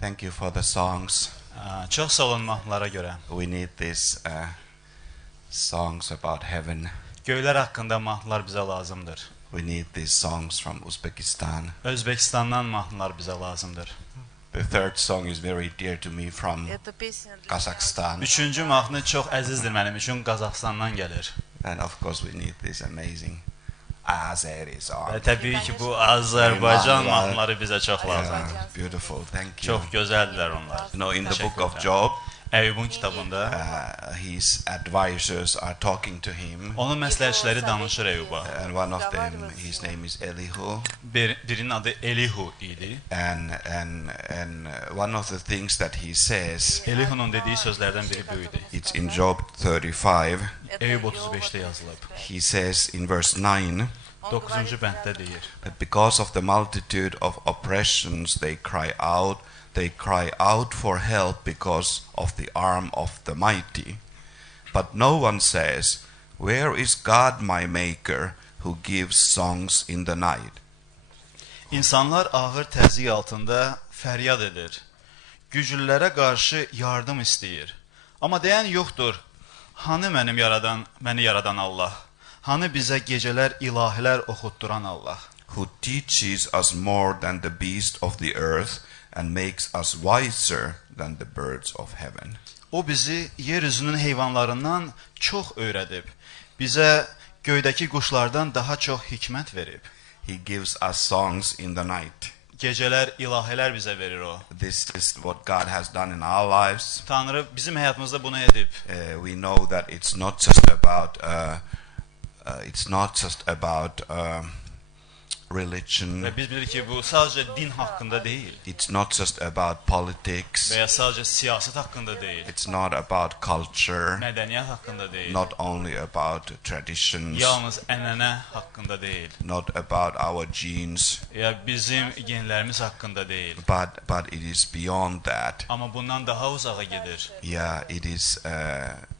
Thank you for the songs. Çox sağ olun mahnılara görə. We need these songs about heaven. Göylər haqqında mahnılar bizə lazımdır. We need these songs from Uzbekistan. Özbekistandan mahnılar bizə lazımdır. The third song is very dear to me from Kazakhstan. Üçüncü mahnı çox əzizdir mənim üçün, Qazaxıstandan gəlir. And of course we need this amazing Azeri song. Və təbii ki, bu Azərbaycan mahnıları bizə çox lazımdır. Beautiful, thank you. Çox gözəldirlər onlar. You know, in the book of Job, Əyyubun kitabında his advisors are talking to him. onun məsləhətçiləri danışır Əyyuba. And one of them, his name is Elihu. Birinin adı Elihu idi. And one of the things that he says, Elihunun dediyi sözlərdən biri bu idi. it's in Job 35. Eyyub 35-də yazılıb. He says in verse 9 9-cu bənddə deyir. that because of the multitude of oppressions they cry out for help because of the arm of the mighty. But no one says, where is God my maker who gives songs in the night? İnsanlar ağır təzyiq altında fəryad edir. Güclülərə qarşı yardım istəyir. Amma deyən yoxdur. Hanı məni yaradan Allah? Hanı bizə gecələr ilahilər oxutduran Allah? Who teaches us more than the beasts of the earth and makes us wiser than the birds of heaven. O bizi yeryüzünün heyvanlarından çox öyrədib. Bizə göydəki quşlardan daha çox hikmət verib. He gives us songs in the night. Gecələr ilahilər bizə verir o. This is what God has done in our lives. Tanrı bizim həyatımızda bunu edib. We know that it's not just about religion. Və biz bilirik ki, bu sadəcə din haqqında deyil. It's not just about politics. Və ya sadəcə siyasət haqqında deyil. It's not about culture. Mədəniyyət haqqında deyil. Not only about traditions. Yalnız ənənə haqqında deyil. Not about our genes. Ya bizim genlərimiz haqqında deyil. But it is beyond that. Amma bundan daha uzağa gedir. Yeah, it is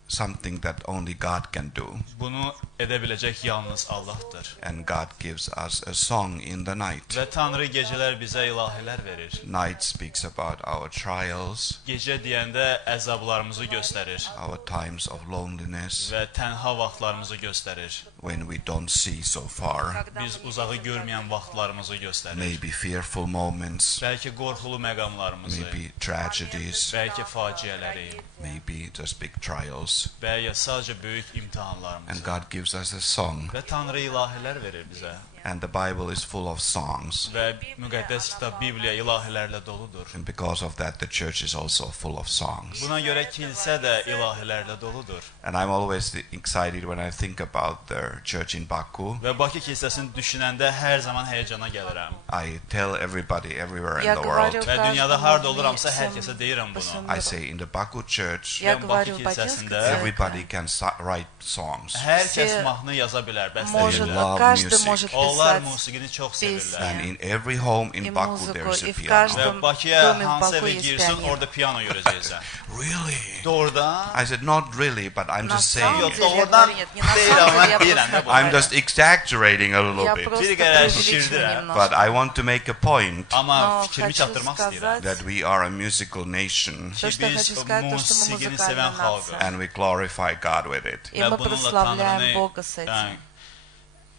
something that only God can do. Bunu edə biləcək yalnız Allahdır. And God gives us a song in the night. Və Tanrı gecələr bizə ilahilər verir. Night speaks about our trials. Gecə deyəndə əzablarımızı göstərir. Our times of loneliness. Və tənha vaxtlarımızı göstərir. When we don't see so far. Biz uzağı görməyən vaxtlarımızı göstərir. Maybe fearful moments. Bəlkə qorxulu məqamlarımızı. Maybe tragedies. Bəlkə faciələri. Maybe just big trials. Və ya sadəcə böyük imtahanlarımızı. And God gives us a song. Və Tanrı ilahilər verir bizə. And the Bible is full of songs. Və müqəddəs kitab Bibliya ilahilərlə doludur. And because of that the church is also full of songs. Buna görə kilsə də ilahilərlə doludur. And I'm always excited when I think about the church in Baku. Və Bakı kilsəsini düşünəndə hər zaman həyəcana gəlirəm. I tell everybody everywhere in the world. Və dünyada harda oluramsa hər kəsə deyirəm bunu. I say in the Baku church Bakı kilsəsində everybody can write songs. Hər kəs mahnı yaza bilər, They bəstələyirlər. love music. Onlar musiqini çox sevirlər. And in every home in Baku there is a piano. Və Bakıya hansı evə girsin, orada piano görəcəksən. Really? Doğrudan? I said not really, but I'm just saying. Yox, doğrudan deyirəm, mən deyirəm. I'm just exaggerating a little bit. Bir qədər şişirdirəm. But I want to make a point Amma fikrimi çatdırmaq istəyirəm. that we are a musical nation Ki biz musiqini sevən xalqıq. and we glorify God with it. И мы прославляем Бога с этим.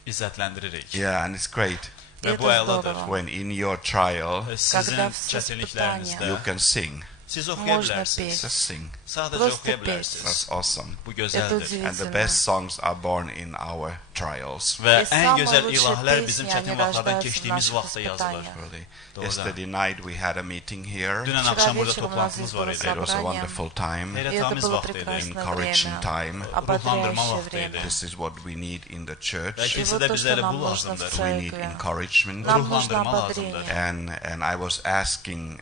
İzzətləndiririk. Yeah, and it's great Və bu əladır. when in your trial Sizin Когда в çətinliklərinizdə you can sing. siz oxuya Можно bilərsiniz. петь. Just sing. Sadəcə Просто oxuya петь. bilərsiniz. That's awesome. Bu Это gözəldir. And the удивительно. best songs are born in our trials. Və И ən самые gözəl лучшие ilahilər bizim песни, çətin они vaxtlardan рождаются в keçdiyimiz наших vaxtda yazılır. испытаниях. Really. Doğrudan. Yesterday night we had a meeting here. Dünən Вчера axşam burada вечером у нас здесь toplantımız var было idi. It was a собрание. wonderful time. И это Heyrətamiz было vaxt idi. прекрасное Encouraging время, time. Ruhlandırma ободряющее vaxtı idi. время. This is what we need in the church. Və И вот kilsədə то, bizə что elə нам bu нужно в lazımdır. We need церкви. encouragement. Нам нужно Ruhlandırma ободрение. lazımdır. And I was asking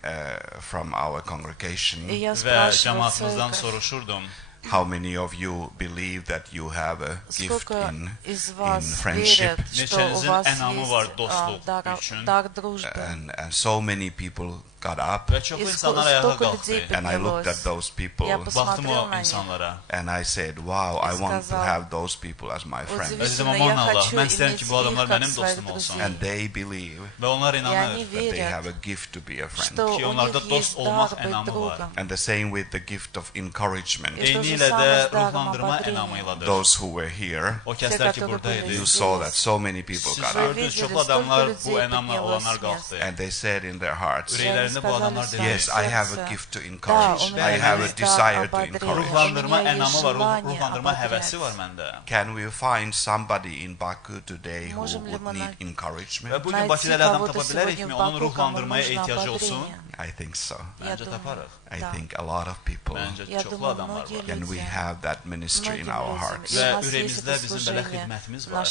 from our congregation И я Və спрашивала cəmaatımızdan церковь, soruşurdum. how many of you believe that you have a gift сколько in из вас friendship. верят, что у Neçənizin вас ənamı var есть dostluq дар üçün? дружбы. And so many people got up, və çox insanlar ayağa qalxdı. and I looked at those people, Baxdım o insanlara. and I said, wow, I want to have those people as my friends. Və dedim, aman Allah, mən istəyirəm ki, bu adamlar mənim dostum olsun. And they believe Və onlar inanır that they have a gift to be a friend. ki, onlarda dost olmaq ənamı var. And the same with the gift of encouragement. Eyni ilə də ruhlandırma ənamı ilədir. Those who were here, O kəslər ki, buradaydı. you saw that so many people Siz got up. gördünüz, çoxlu adamlar bu ənamla olanlar qalxdı. And they said in their hearts, Ürəklərində bu adamlar dedi. yes, I have a gift to encourage. I have a desire to encourage. Ruhlandırma ənamı var, ruhlandırma həvəsi var məndə. Can we find somebody in Baku today who would need Və encouragement? bugün Bakıda elə adam tapa bilərikmi, onun ruhlandırmaya ehtiyacı olsun? I think so. Məncə taparıq. I think a lot of people. Məncə çoxlu adamlar var. And we have that ministry in our hearts. Və ürəyimizdə bizim belə xidmətimiz var.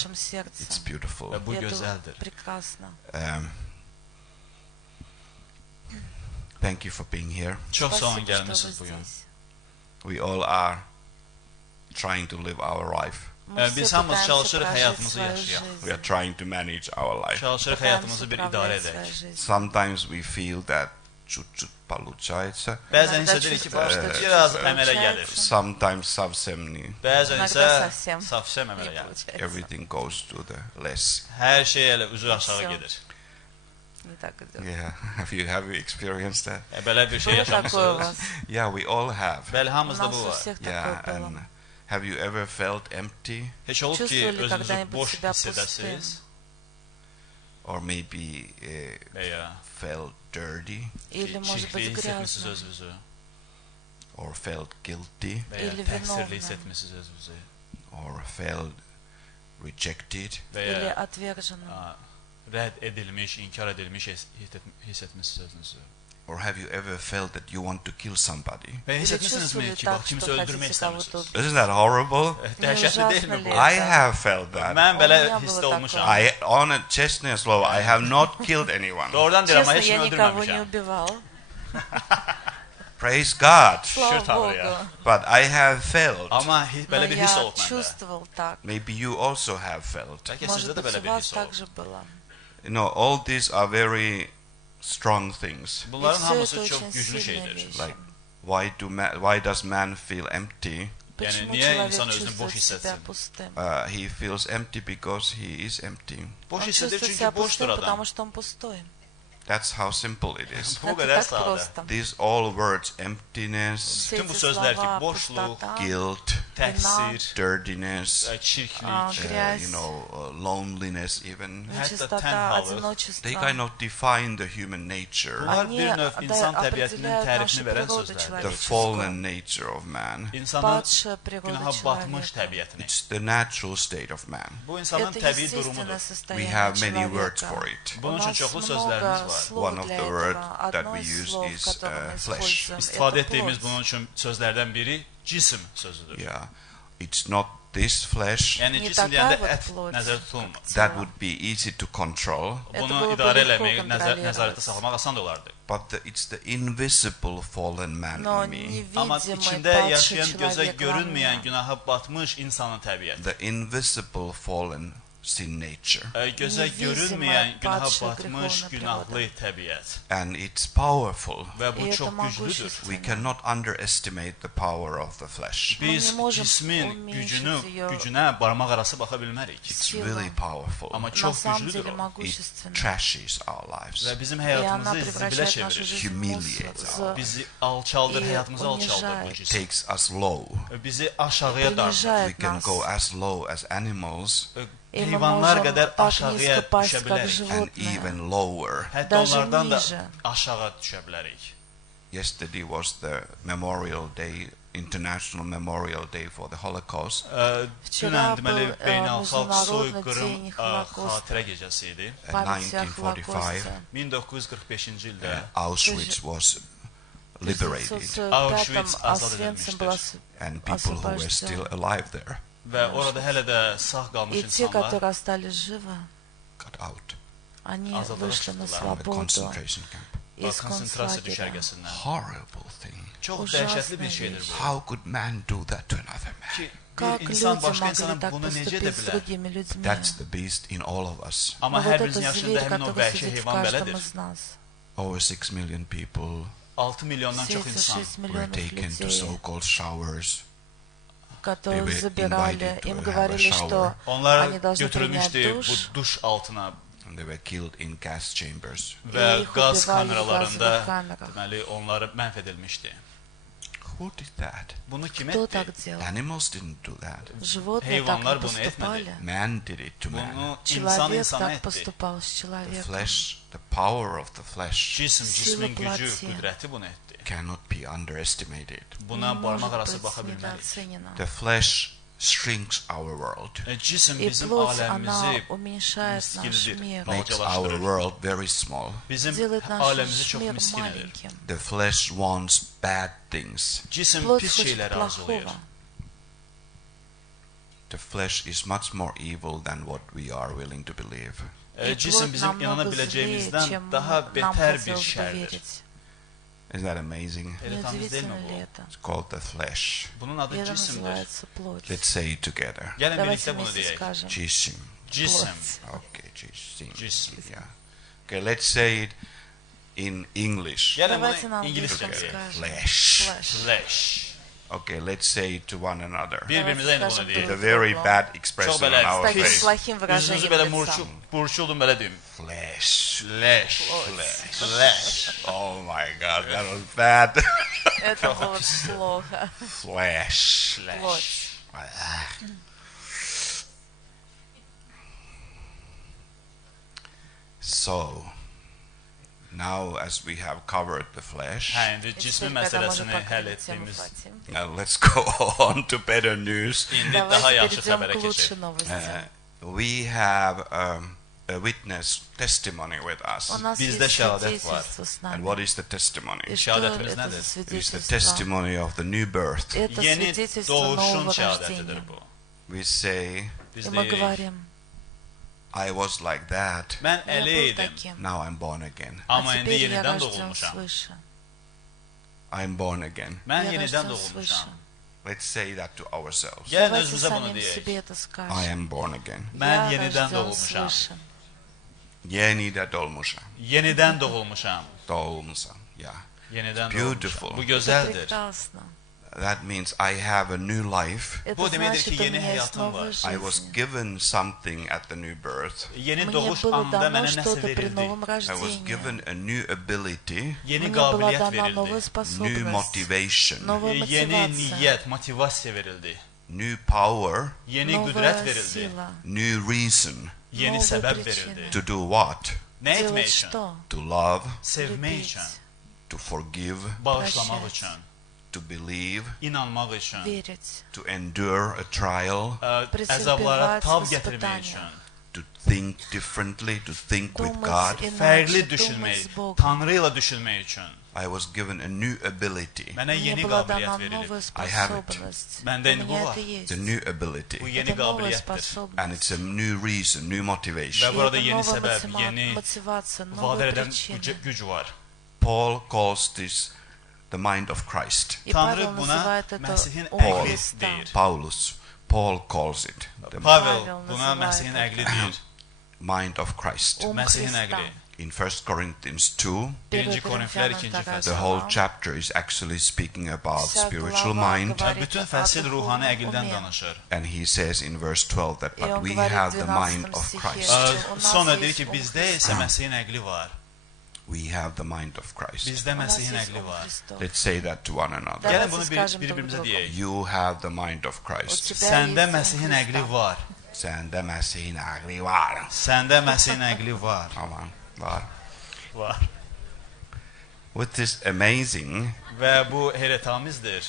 It's beautiful. Və bu gözəldir. Thank you for being here. Çox sağ olun gəlmisiniz bugün. We all are trying to live our life. Biz hamımız çalışırıq həyatımızı yaşayaq. We are trying to manage our life. Çalışırıq həyatımızı bir idarə edək. Sometimes we feel that чуть-чуть получается. Bəzən isə deyirik ki, biraz əmələ gəlir. Sometimes совсем не. Bəzən isə savsəm əmələ gəlir. Everything goes to the less. Hər şey elə üzü aşağı gedir. Yeah, have you experienced that? Belə bir şey yaşamışsınız. Yeah, we all have. Bəli, hamımızda bu var. Yeah, and have you ever felt empty? Heç olub ki, özünüzü boş hiss edəsiniz? Or maybe felt dirty? Çirkli hiss etmişsiniz özünüzü? Or felt guilty? Veya təqsirli hiss etmişsiniz özünüzü? Or felt rejected? Veya rədd edilmiş, inkar edilmiş hiss etmişsiniz özünüzü? Or have you ever felt that you want to kill somebody? Və hiss etmişsinizmi ki, bax, kimsə öldürmək istəmişsiniz? Isn't that horrible? Dəhşətli deyilmi bu? I have felt that. Mən belə hissdə olmuşam. On a chestnut and slow, I have not killed anyone. Doğrudan deyirəm, heç kimi öldürməmişəm. Praise God. Şükür Tanrıya. But I have felt. Amma belə bir hiss olub məndə. Maybe you also have felt. Bəlkə sizdə də belə bir hiss olub. You know, all these are very strong things. Bunların hamısı çox güclü şeydir. Like, why does man feel empty? Yəni, niyə insan özünü boş hiss etsin? He feels empty because he is empty. Boş hiss edir çünki boşdur adam. That's how simple it is. Bu qədər sadə. These all words, emptiness, bütün bu sözlər ki, boşluq, guilt, təqsir, dirtiness, çirklik, loneliness even, hətta tənhalıq. They kind of define the human nature. Bunlar bir növ insan təbiətinin tərifini verən sözlərdir. The fallen nature of man. İnsanın günaha batmış təbiətini. It's the natural state of man. Bu insanın təbii durumudur. We have many words for it. Bunun üçün çoxlu sözlərimiz var. One of the words that we use is flesh. İstifadə etdiyimiz bunun üçün sözlərdən biri cisim sözüdür. Yeah, it's not this flesh. Yəni cisim deyəndə ət nəzərdə tutulmur. That would be easy to control. Bunu idarə eləmək, nəzarətdə saxlamaq asan da olardı. But it's the invisible fallen man in me. Amma içində yaşayan, gözə görünməyən, günaha batmış insanın təbiəti. The invisible fallen sin nature. Gözə görünməyən, günaha batmış, günahlı təbiət. And it's powerful. Və bu çox güclüdür. We cannot underestimate the power of the flesh. Biz cismin gücünə barmaq arası baxa bilmərik. It's really powerful. Amma çox güclüdür o. It trashes our lives. Və bizim həyatımızı zibilə çevirir. Humiliates our lives. Bizi alçaldır, həyatımızı alçaldır bu cisim. Takes us low. Bizi aşağıya dartır. We can go as low as animals. Heyvanlar qədər aşağıya düşə bilərik. And even lower. Hətta onlardan da aşağı düşə bilərik. Yesterday was the Memorial Day, International Memorial Day for the Holocaust. Dünən deməli beynəlxalq soyqırım xatirə gecəsi idi. 1945-ci ildə Auschwitz was liberated. Auschwitz azad edilmişdir. And people who were still alive there. Və orada hələ də sağ qalmış insanlar got out. Azadlığa çıxdılar. Concentration camp. Konsentrasiya düşərgəsindən. Horrible thing. Çox dəhşətli bir şeydir bu. How could man do that to another man? Ki, bir insan başqa insana bunu necə edə bilər? That's the beast in all of us. Amma hər birimizin yaşında həmin o vəhşi heyvan belədir. over 6 million people 6 milyondan çox insan 76 were миллионов taken to людей, so-called showers. которых They were забирали, invited to им have говорили, a что shower. onlar они должны принять götürülmüşdü душ, bu duş altına And they were killed in gas chambers. və их qaz убивали в kameralarında газовых камерах. deməli onları məhv edilmişdi. Who did that? Bunu kim Кто etdi? так делал? Animals didn't do that. Животные так Heyvanlar не bunu поступали. etmedi. Man did it to man. Bunu insan Человек insana так etdi. поступал с The человеком. flesh, the power of the flesh Cismin gücü, plati. qüdrəti bunu etdi. cannot be underestimated. Не Buna может barmaq arası быть baxa bilmərik. недооценено. The flesh shrinks our world, Cisim И bizim плоть, она aləmimizi уменьшает наш miskildir, мир, makes our balacalaşdırır. world very small. Bizim делает aləmimizi наш çox мир miskin edir. маленьким. The flesh wants bad things. Cisim Плоть pis хочет şeyləri arzulayır. плохого. The flesh is much more evil than what we are willing to believe. И Cisim плоть bizim inana намного злее, biləcəyimizdən чем daha нам betər bir хотелось бы şərdir. верить. Isn't that amazing? Elə tanrı deyilmi Неудивительно ли bu? это? It's called the flesh. Bunun adı И это cisimdir. называется плоть. Let's say it together. Gəlin Давайте birlikdə bunu вместе deyək. скажем. Jisim. Cisim. Okay, jisim. Cisim. Yeah. Okay, let's say it in English. Gəlin Давайте bunu на ingiliscə английском deyək. скажем. Flesh. Flesh. Flesh. Okay, let's say it to one another. Bir-birimizə indi bunu скажем deyək. With a very bad expression Çox on belə our Таким face. плохим Üzünüzü выражением belə лица. burçuldum belə deyim. Flesh. Flesh. Flesh. Flesh. Oh my God, that was bad. Это было плохо. Flesh. Плоть. So, now as we have covered the flesh, Hə, indi И cismin теперь, когда мы уже məsələsini həll покрыли тему etdiyimiz плоти, now let's go on to better news. indi daha давайте yaxşı перейдем xəbərə к keçək. лучшей новости. We have a witness testimony with us. У нас Bizdə есть şəhadət var. свидетельство с And нами. what is the testimony? И что Şəhadətimiz это nədir? за It is the свидетельство? testimony of the new birth. Это Yeni свидетельство doğuşun нового şəhadətidir рождения. bu. We say, Biz И мы deyirik, говорим, I was like that, mən я elə был idim, таким, now I'm born again. amma а indi теперь я yenidən рожден doğulmuşam. свыше. I'm born again. Mən Я yenidən рожден свыше. doğulmuşam. Let's say that to ourselves. Gəlin Давайте özümüzə bunu самим себе deyək. это I скажем. am born again. Mən Я yenidən рожден doğulmuşam. свыше. Yeni de dolmuşam. Yenidən doğulmuşam. Doğulmuşam. Yeah. Yenidən Beautiful. doğulmuşam. Bu Это gözəldir. прекрасно. That means I have a new life. Это Bu deməkdir значит, ki, у yeni меня есть həyatım новая var. I was жизнь. given something at the new birth. Yeni Мне doğuş было anında дано mənə nəsə что-то при verildi. новом I was рождении. given a new ability, Yeni Мне была qabiliyyət дана новая verildi. new способность, motivation, новая Yeni мотивация, niyyət, motivasiya verildi. new power, Yeni новая qüdrət verildi. сила. new reason Yeni Новая səbəb причина. verildi. to do what? Nə etmək Делать üçün? что? To love, Sevmək Любить, üçün, to forgive, bağışlamaq Prощать. üçün, to believe, inanmaq üçün, верить, to endure a trial, əzablara tab Претерпевать gətirmək испытания. üçün, to think differently, to think with думать God. fərqli иначе, думать düşünmək, с Богом. Tanrı ilə düşünmək üçün. I was given a new ability, Mənə Мне yeni была дана qabiliyyət новая verilib. I have it. способность. У Məndə indi bu меня var. это есть. the new ability, Bu yeni Это новая qabiliyyətdir. and способность. it's a new reason, new Və motivation. И burada это yeni новая səbəb, yeni мотивация, vadə новая edən причина. güc var. Paul calls this the mind of Christ. И Tanrı Павел buna называет это Məsihin ум əqli Христа. deyir. Paul calls it the Pavel Pavel buna называет Məsihin это. əqli deyir. mind of Christ. Ум Məsihin Христа. əqli. In 1 Corinthians 2, 1 Korinflər 2-ci the fəsil. whole chapter is actually speaking about Вся spiritual глава mind. говорит Bütün о fəsil ruhani духовном əqildən уме. danışır. And he says in verse 12 that И but он we говорит have в the mind 12 of стихе, Christ. что у нас Sonra deyir есть ki, ум bizdə Христа. isə Məsihin əqli var. We have the mind of Christ. Bizdə У нас Məsihin есть əqli ум var. Христов. Let's say that to one another. Давайте Gəlin bunu скажем друг bir-birimizə другу. deyək. You have the mind of У Christ. тебя Səndə есть ум Məsihin əqli Христа. var. Sende Mesihin aklı var. Səndə Məsihin əqli var. Aman, var. Var. What is amazing, Və bu heyrətamizdir.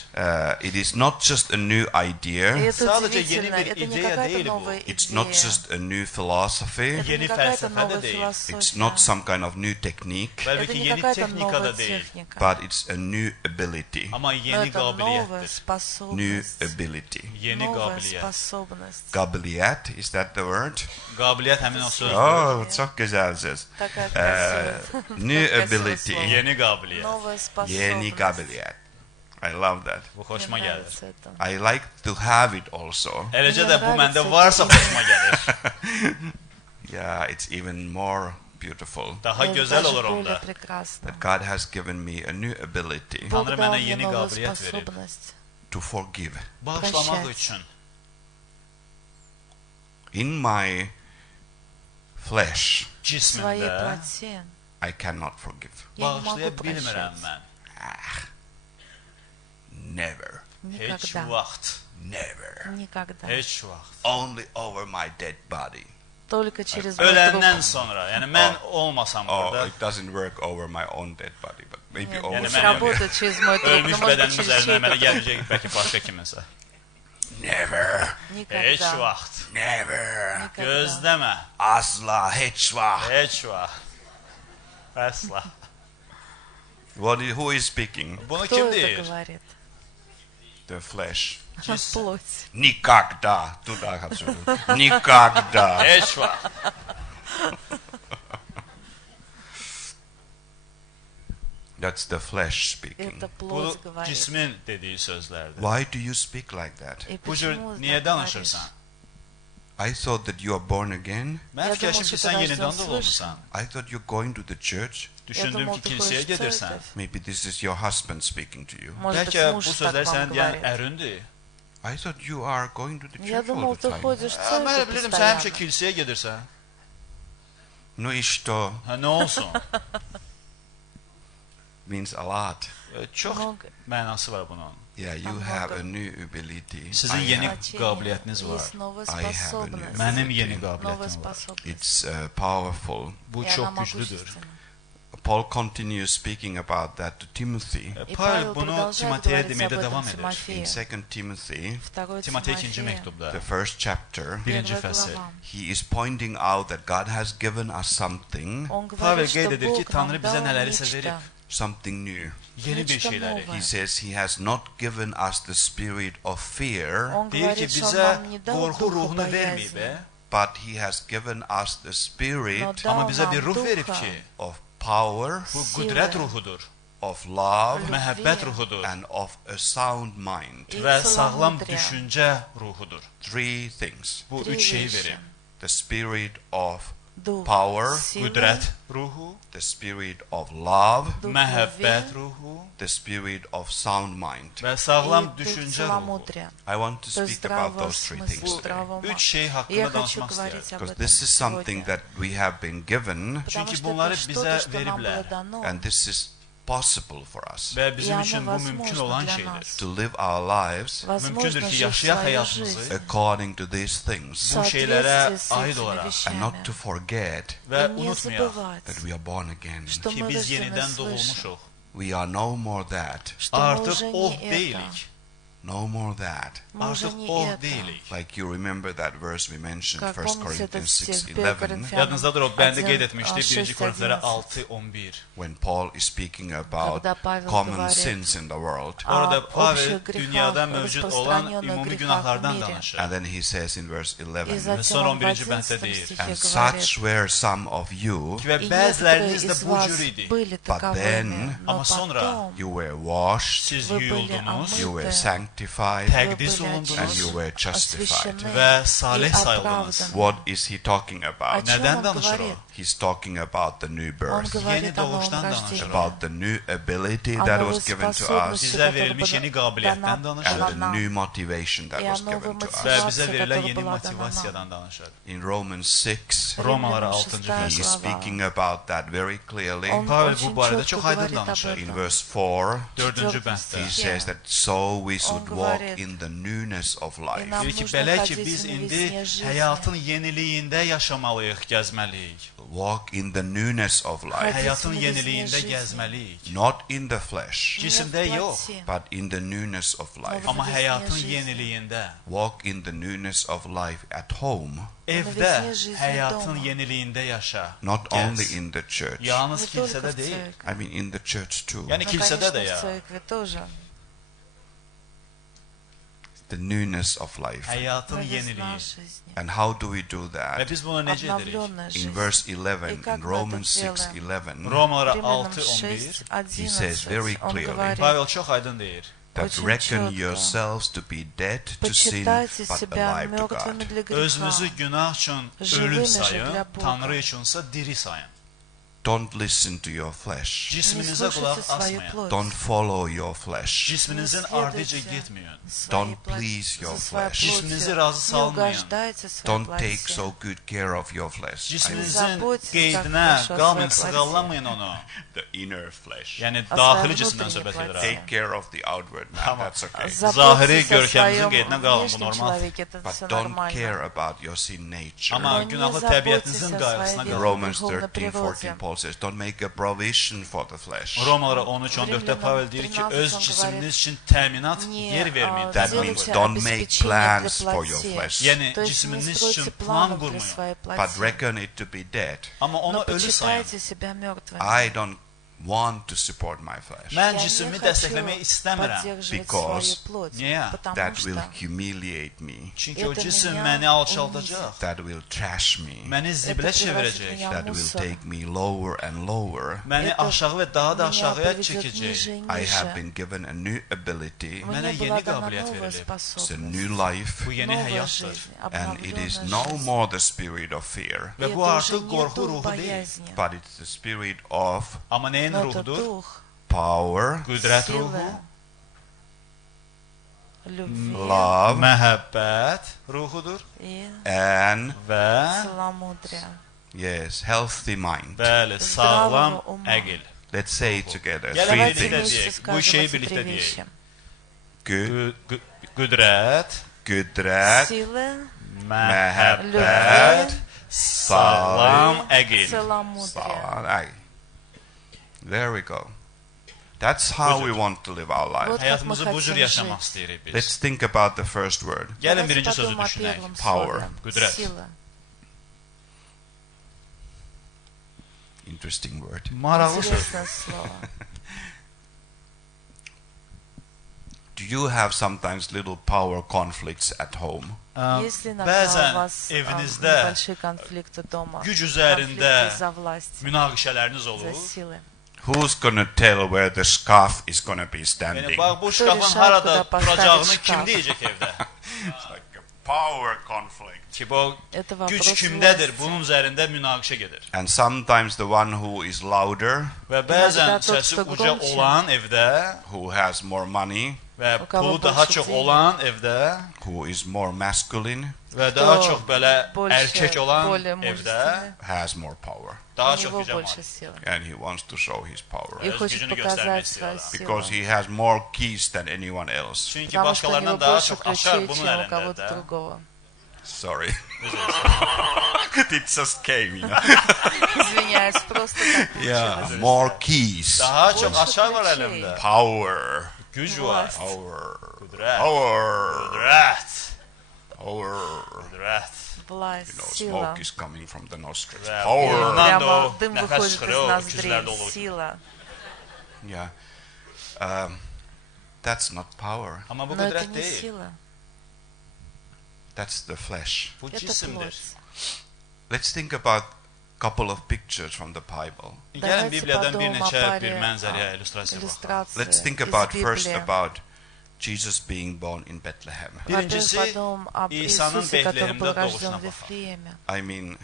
it is not just a new И idea. это Sadəcə удивительно, yeni bir это не ideya какая-то deyil bu. новая It's not идея. just a new philosophy. Это Yeni не какая-то fəlsəfə də новая deyil. It's философия. not some kind of new technique, Bəlkə Это не yeni какая-то texnika новая da deyil. техника. but it's a new ability. Amma Но yeni это новая qabiliyyətdir. New способность. ability. Yeni Новая qabiliyyət. способность. Qabiliyat, is that the word? Qabiliyyət həmin o sözdür. Oh, çok güzel söz. Такая красивая. New Красивое ability. слово. Yeni qabiliyyət. Новая Yeni способность. qabiliyat. I love that. Bu Мне xoşuma gəlir. нравится это. I like to have it also. Eləcə Мне də bu nravится məndə это varsa имя. xoşuma gəlir. Yeah, it's even more beautiful. Daha Это gözəl даже olur более onda. прекрасно. That God has given me a new ability Бог Tanrı дал mənə мне yeni новую qabiliyyət verib. способность. to forgive. Bağışlamaq Prощать. üçün. In my flesh, В своей Cismimdə плоти I cannot forgive. я не bağışlaya могу bilmirəm прощать. mən. Never. Heç Никогда. vaxt. Never. Никогда. Heç vaxt. Only over my dead body. Только через мой Öləndən труп. sonra, yəni mən olmasam Oh, orada, it doesn't work over my own dead body, but maybe Нет, over не Yani my ben- сработает через мой труп, ölmüş но может быть bədənin через üzərinə mənə чей-то труп. gələcək bəlkə başqa kiminsə. Never. Heç Никогда. vaxt. Never. Никогда. Gözləmə. Asla heç vaxt. Heç vaxt. Əsla. Who is speaking? Bunu Кто kim это deyir? говорит? The flesh. Плоть. Никогда. Туда хочу. Никогда. Heç vaxt. That's the flesh speaking. Это Bu плоть говорит. cismin dediyi sözlərdir. Why do you speak like that? И Bu cür почему niyə так danışırsan? I thought that you are born again. Mən Я fikirləşim думал, ki, что sən ты yenidən рожден doğulmusan. I thought you're going to the church. Я Düşündüm думал, ki, ты kilsəyə ходишь в gedirsən. церковь. Maybe this is your husband speaking to you. Может быть, Bəlkə муж bu так sözləri вам sənə deyən говорит. ərindir. I thought you are going to the Я church all думал, the ты time. ходишь в Mən церковь bilirdim, sən həmişə постоянно. kilsəyə gedirsən. No и что? Hə, nə olsun? Means a lot. Çox Много. mənası var bunun. Yeah, you Много. have a new ability. Sizin I yeni have. Значение. qabiliyyətiniz var. Есть новая I have a new способность. Mənim yeni Новая qabiliyyətim var. способность. It's powerful. Bu И она çox güclüdür. могущественна. Paul continues speaking about that to Timothy. И Pavel Павел bunu продолжает Timoteyə говорить deməkdə об davam этом edir. In Тимофею. 2 Timothy, Второй Timoteyə 2-ci Тимофея, məktubda, the first chapter, 1-ci первая fəsil. глава. he is pointing out that God has given us something, Он Pavel говорит, qeyd что edir ki, Бог нам Tanrı bizə дал nələrisə нечто. verib. something new. Yeni bir Nečто şeyləri. новое. He says he has not given us the spirit of fear, Он Deyir ki, говорит, что bizə он нам не дал qorxu духа ruhunu verməyib, боязни, but he has given us the но spirit amma дал bizə bir нам ruh verib духа ki, of power, bu Sivə. qüdrət ruhudur, of love, Lütfi. məhəbbət ruhudur and of a sound mind. и və sağlam целомудрия. düşüncə ruhudur. Three things. Bu Три üç şeyi вещи. verir. The spirit of Дух power, силы, Qüdrət ruhu, the spirit of love, дух məhəbbət любви ruhu the spirit of sound mind. və sağlam и дух düşüncə ruhu. целомудрия. I want to То есть speak about здравого those three смысла, things Bu today. здравого ума. üç şey И я haqqında хочу danışmaq говорить istəyirəm. об Because этом this is something сегодня. that we have been given, Потому Çünki что bunları это bizə что-то, что нам было veriblər дано. and this is possible for us Və И bizim оно üçün bu mümkün возможно olan для şeydir. нас. to live our lives Возможно Mümkündür ki, жить yaşayaq свою həyatımızı жизнь according to these в things Bu şeylərə соответствии с aid этими olaraq and вещами. not to forget Və И не unutmayaq забывать, that we are born again. что ki мы biz рождены yenidən свыше, doğulmuşuq. We are no more that, что мы Artıq уже oh не это, deyilik. no more that. мы уже Artıq не oh это. deyilik. Like you remember that verse we mentioned, Как 1 помните этот Corinthians стих 6:11, 1 Коринфянам Yadınızdadır o bəndə 1, qeyd etmişdi 1-ci 6, Korinflərə 11. 6:11. when Paul is speaking about Когда Павел common говорит sins in the world. Orada о Pavel общих грехах, dünyada mövcud olan распространенных ümumi грехах в günahlardan мире. danışır. And then he says in verse И 11, затем Sonra он в 11-ci 11 bənddə deyir. стихе and говорит, such were some of you, Ki və и bəziləriniz некоторые də из bu вас cür idi. были But таковыми, then- но Ama sonra потом you were washed, Siz вы были yuyuldunuz you were омыты, sanctified, вы təqdis были olundunuz and you were justified. освящены və и salih sayıldınız. оправданы. What is he talking О about? чем Nədən он danışır o? говорит? He's talking about the new Он birth, говорит о новом doğuştan рождении, danışır. about the new ability о that новой was given to us, способности, Bizə которая verilmiş yeni была qabiliyyətdən дана danışır and the нам. new motivation that И was о новой given to us. Və bizə мотивации, verilən которая yeni была dana motivasiyadan danışır. In Romans 6, Romalara Римлянам 6-cı 6 he is fəsil. speaking about that very clearly. Он Pavel очень bu barədə четко çox aydın говорит об danışır. In этом. verse 4, 4-cü Четвертый bənddə. he стих. says that so we should walk говорит, in the newness of И life. нам Deyir ki, нужно belə ki, ходить biz в indi новизне жизни. həyatın yeniliyində yaşamalıyıq, gəzməliyik. Walk in the newness of life, Ходить Həyatın в новизне yeniliyində жизни. gəzməliyik. not in the flesh, Не в Cisimdə yox, плоти, but in the newness of life. Но amma Novizne həyatın жизни. yeniliyində. Walk in the newness of life at home, Evdə Novizne жизни həyatın дома. yeniliyində yaşa. not Gəz. only in the church. Yalnız не только kilsədə в deyil. церкви. I mean, in the church too. Yəni Ну, kilsədə də конечно, ya. в церкви тоже. The newness of life. Həyatın Новизна yeniliyi. жизни. And how do we do Və that? biz bunu necə edirik? Обновленная In жизнь. verse 11, И как in мы это Romans делаем? 6:11, Romalara Римлянам 6:11 He says very 6:11 он clearly, говорит, Pavel çox aydın deyir. that Очень reckon четко. yourselves to be dead to sin, почитайте but себя alive to мертвыми God. для греха. Özünüzü günah üçün Живыми ölüm же sayın, для Бога. Tanrı üçünsə diri sayın. Don't listen to your flesh. Не Cisminizə слушайте qulaq свою asmayın. плоть. Don't follow your flesh. Cisminizin ardınca getməyin. Своей Don't плоти- please your за своей flesh. Cisminizi плотью. razı Не salmayın. угождайте своей Don't плоти. take so good care of your flesh. Cisminizin Zaboytесь, qeydinə как хорошо qalmayın, своей sığallamayın onu. The inner flesh. Yəni O daxili своей cismdən внутренней söhbət edir. плоти. Take care of the outward man. Tamam. That's okay. Zahiri Заботьтесь о görkəminizin своем qeydinə qalın, bu внешнем normal. человеке, это But все don't нормально. care about your sin nature. Amma Но не günahlı заботьтесь təbiətinizin о qayğısına своей qalın. Romans духовной 13:14 природе. Paul says, don't make a provision for the flesh. Romalara 13:14-də Pavel deyir ki, öz cisminiz üçün təminat yer verməyin. That Делайте means don't make обеспечение plans для for your плоти. flesh. Yəni То есть не cisminiz стройте üçün plan планов для qurmayın. своей плоти. But reckon it to be dead. Amma onu Но ölü sayın. почитайте себя мертвым. I don't want to support my flesh. Mən Я cismimi не dəstəkləmək хочу istəmirəm. поддерживать Because свою плоть, Niyə? потому That will что humiliate me. Çünki o Это cisim меня məni alçaldacaq. That will trash me. Məni zibilə Это превратит çevirəcək. меня That в will мусор. take me lower and lower. Məni Это aşağı və daha da Меня aşağıya приведет çəkəcək. ниже и I have ниже. been given a new ability. Mənə Мне yeni была дана qabiliyyət новая verilib. It's a способность, new life. Bu yeni новая həyatdır. жизнь, And it is обновленная no жизнь. more the spirit of fear, Və И bu это уже artıq не qorxu дух ruhu deyil. боязни, but it's the spirit of Amma nəyin но это ruhudur? дух power, Qüdrət силы, ruhu, любви love, məhəbbət ruhudur и and və целомудрия. yes, healthy mind. bəli, sağlam umu. əqil. Let's say it together. Gəlin Three Давайте birlikdə things. вместе deyək. Bu скажем şeyi эти birlikdə три deyək. вещи. Good, Qüdrət, qüdrət, Силы, məhəbbət, sağlam əqil. целомудрие. There we go. That's how we want to live our life. Вот как мы Həyatımızı bu cür хотим yaşamaq жить. istəyirik biz. Let's think about the first word. Gəlin Давайте birinci sözü подумаем о düşünək. первом Power. слове. Qüdrət. Сила. Interesting word. Maraqlı söz. Интересное слово. Do you have sometimes little power conflicts at home? Есть ли иногда у Bəzən вас evinizdə небольшие конфликты дома? güc üzərində Конфликты за власть, münaqişələriniz за olur. силы. Who's gonna tell where the scarf is gonna be Yəni standing? bax bu Кто şkafın решает, harada куда поставить duracağını şkaf? kim deyəcək evdə? It's like a power conflict. Ki bu Это güc вопрос kimdədir? власти. Bunun üzərində münaqişə gedir. And sometimes the one who is louder, Və bəzən İnadda səsi tutdu uca qonşu. olan evdə who has more money, və O kavo pulu daha больше çox денег. olan evdə who is more masculine, və daha Кто çox belə больше, erkək olan более evdə мужественный, has more power. у daha çox него gücə больше malik. силы. And he wants to show his power. И Öz хочет gücünü показать göstərmək свою istəyirlər. силу. Because he has more keys than anyone else. Çünki Потому что у него başqalarından daha больше çox açar ключей, bunun чем у кого-то əlində. другого. Sorry. It just came, you know. Извиняюсь, просто так получилось. More keys. Daha çox Больше açar var ключей. əlimdə. Power. Güc var. Власть. Power. Qüdrət. Power. Qüdrət. Power. Qüdrət. Власть, You know, сила. smoke is coming from the nostrils. Və Power. bundan da Прямо o дым nəfəs выходит çıxır, из o ноздрей. öküzlərdə olur. Сила. Yeah. That's not power. Amma bu Но это qüdrət не deyil. сила. That's the flesh. Bu Это cisimdir. плоть. Let's think about a couple of pictures from the Bible. Gəlin Давайте Bibliyadan bir подумаем о neçə bir паре mənzərəyə, illüstrasiya baxaq. иллюстраций Let's think из about first Библии. about Jesus being born in Bethlehem. Во-первых, Birincisi, подумаем об İsa'nın Иисусе, который Betlehemdə был рожден doğuşuna в baxaq. Вифлееме. I mean,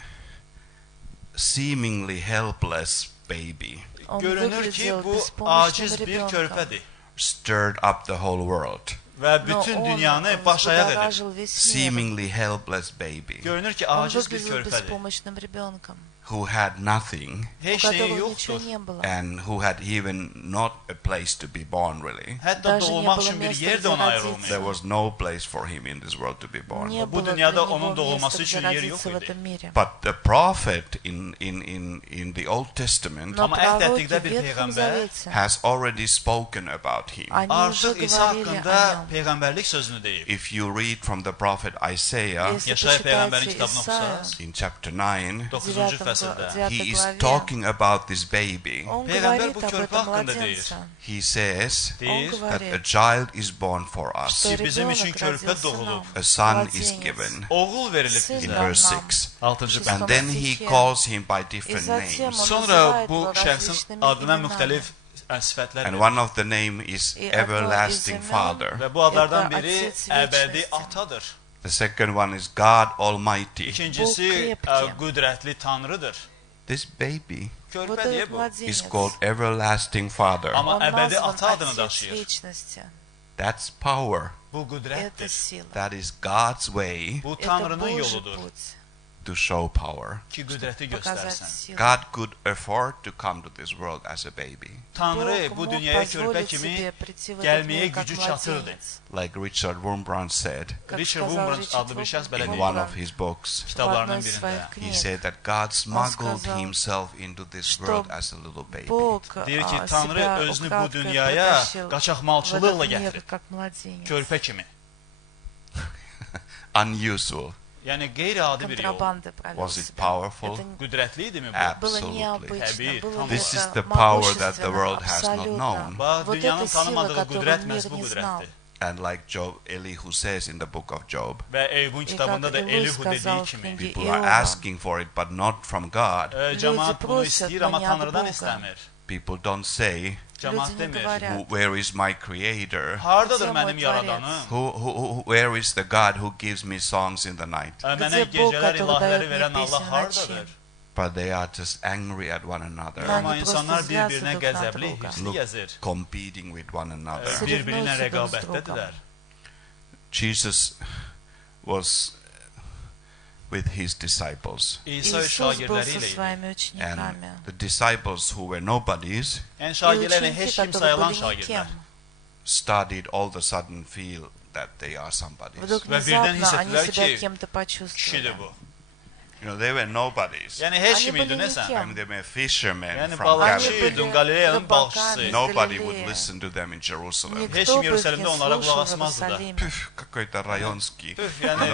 seemingly helpless baby Он Görünür ki, выглядел bu беспомощным aciz bir ребенком. körpədir stirred up the whole world. və Но bütün он dünyanı baş ayaq edir. взбудоражил весь мир. Seemingly helpless baby Görünür ki, Он aciz bir выглядел körpədir. беспомощным ребенком, who had nothing у Heç nəyi которого ничего yoxdur. не было. and who had even not a place to be born really. Hətta Даже не doğulmaq было üçün bir места, yer də где ona родиться. ayrılmayıb. There was no place for him in this world to be born. Не Bu было для dünyada него onun doğulması места, üçün где yer yox родиться в idi. этом мире. But the prophet in the Old Testament Но Ama Əhd пророки Əttikdə в bir Ветхом peyğəmbər Завете, has already spoken about him. они уже Artıq İsa говорили о haqqında нем. peyğəmbərlik sözünü deyib. If you read from the prophet Isaiah Если Yaşaya peyğəmbərin почитаете kitabını Исаию, oxusaz, in chapter 9, 9-cu fəsildə 9 he is главе, talking about this baby. он Peyğəmbər говорит bu об körpə этом haqqında младенце. He says Он deyir, that a говорит, child is born for us. что ki, bizim üçün ребенок körpə родился doğulub, нам, A son is младенец. given. oğul verilib Сын In bizə. дан verse нам. 6. 6-cı fəsil. And then he calls him by И different затем names. он Sonra называет bu его şəxsin различными adına именами. müxtəlif sifətlər And verir. one of the name is И одно из Everlasting имен Father. Və bu adlardan Это biri Отец əbədi Вечности. atadır. The second one is God Almighty. İkincisi Bu krepki. qüdrətli Tanrıdır. This baby Körpə Вот deyə этот bu. is младенец, called Everlasting Father. Amma он əbədi назван ata adını Отец daşıyır. Вечности. That's power. Bu Это qüdrətdir. сила. That is God's way Bu Это Tanrının Божий yoludur путь. to show power. ki qüdrəti Показать göstərsən. силу. God could afford to come to this world as a baby. Tanrı Бог bu мог dünyaya körpə позволить kimi себе прийти в этот gəlməyə мир как gücü çatırdı. младенец. Like Richard Wurmbrand said Как Richard сказал Wurmbrand Ричард adlı bir şəxs belə in deyir. one of his books. в одной Kitablarının из своих birində. He книг, said that God smuggled сказал, himself into this что world as a little baby. Бог Deyir ki, себя Tanrı özünü bu украдкой dünyaya притащил в qaçaqmalçılıqla этот мир gətirib. как младенец. Körpə kimi. Unusual. Yəni qeyri-adi bir yol. Контрабанды провел Was it себя. powerful? Это Qüdrətli idimi bu? было Absolutely. необычно, Tabii, было tam This is это the power that the могущественно, world has not абсолютно. known. Bax, Вот dünyanın эта сила, tanımadığı которую qüdrət мир məhz bu не знал. qüdrətdir. And like Job, Elihu says in the book of Job, Və Eyübün И как kitabında da Илу Elihu dediyi сказал в kimi, книге people are Иова, asking for it, but not from God. cəmaət bunu prosят, istəyir, но amma не от Tanrıdan Бога. istəmir. People don't say, Cəmaət Люди не demir. говорят, where is my creator? Hardadır Где мой mənim Tворец? yaradanım? Where is the God who gives me songs in the night? Mənə Где Бог, gecələr который ilahləri дает мне verən Allah песни hardadır? ночи? But they are just angry at one another, Да. Amma Они insanlar просто bir-birinə zlятся друг на qəzəbli, друга. hissli Look, gəzir. competing with one another. Sırf Bir-birinə Sirvio друг с rəqabətdədirlər. Jesus was with his disciples, İsa Иисус был şagirdləri со ilə idi. своими учениками. and the disciples who were nobodies Yəni И şagirdlərin ученики, heç kim которые sayılan были şagirdlər. никем, started all of a sudden feel that they are somebodies. вдруг Ve birden внезапно они hissettiler себя ki, кем-то почувствовали. Kişidir bu. You know, they were nobodies. Yəni heç Они kim idi были nə sən? никем. I mean, they were fishermen Yəni from balıqçı Galilee. idin, Qalileyanın balıqçısı. Nobody Галилея. would listen to them in Jerusalem. Никто Heç kim бы их Yerusəlimdə не onlara слушал qulaq в asmazdı da. Иерусалиме. Püf, какой-то районский. Püf, yəni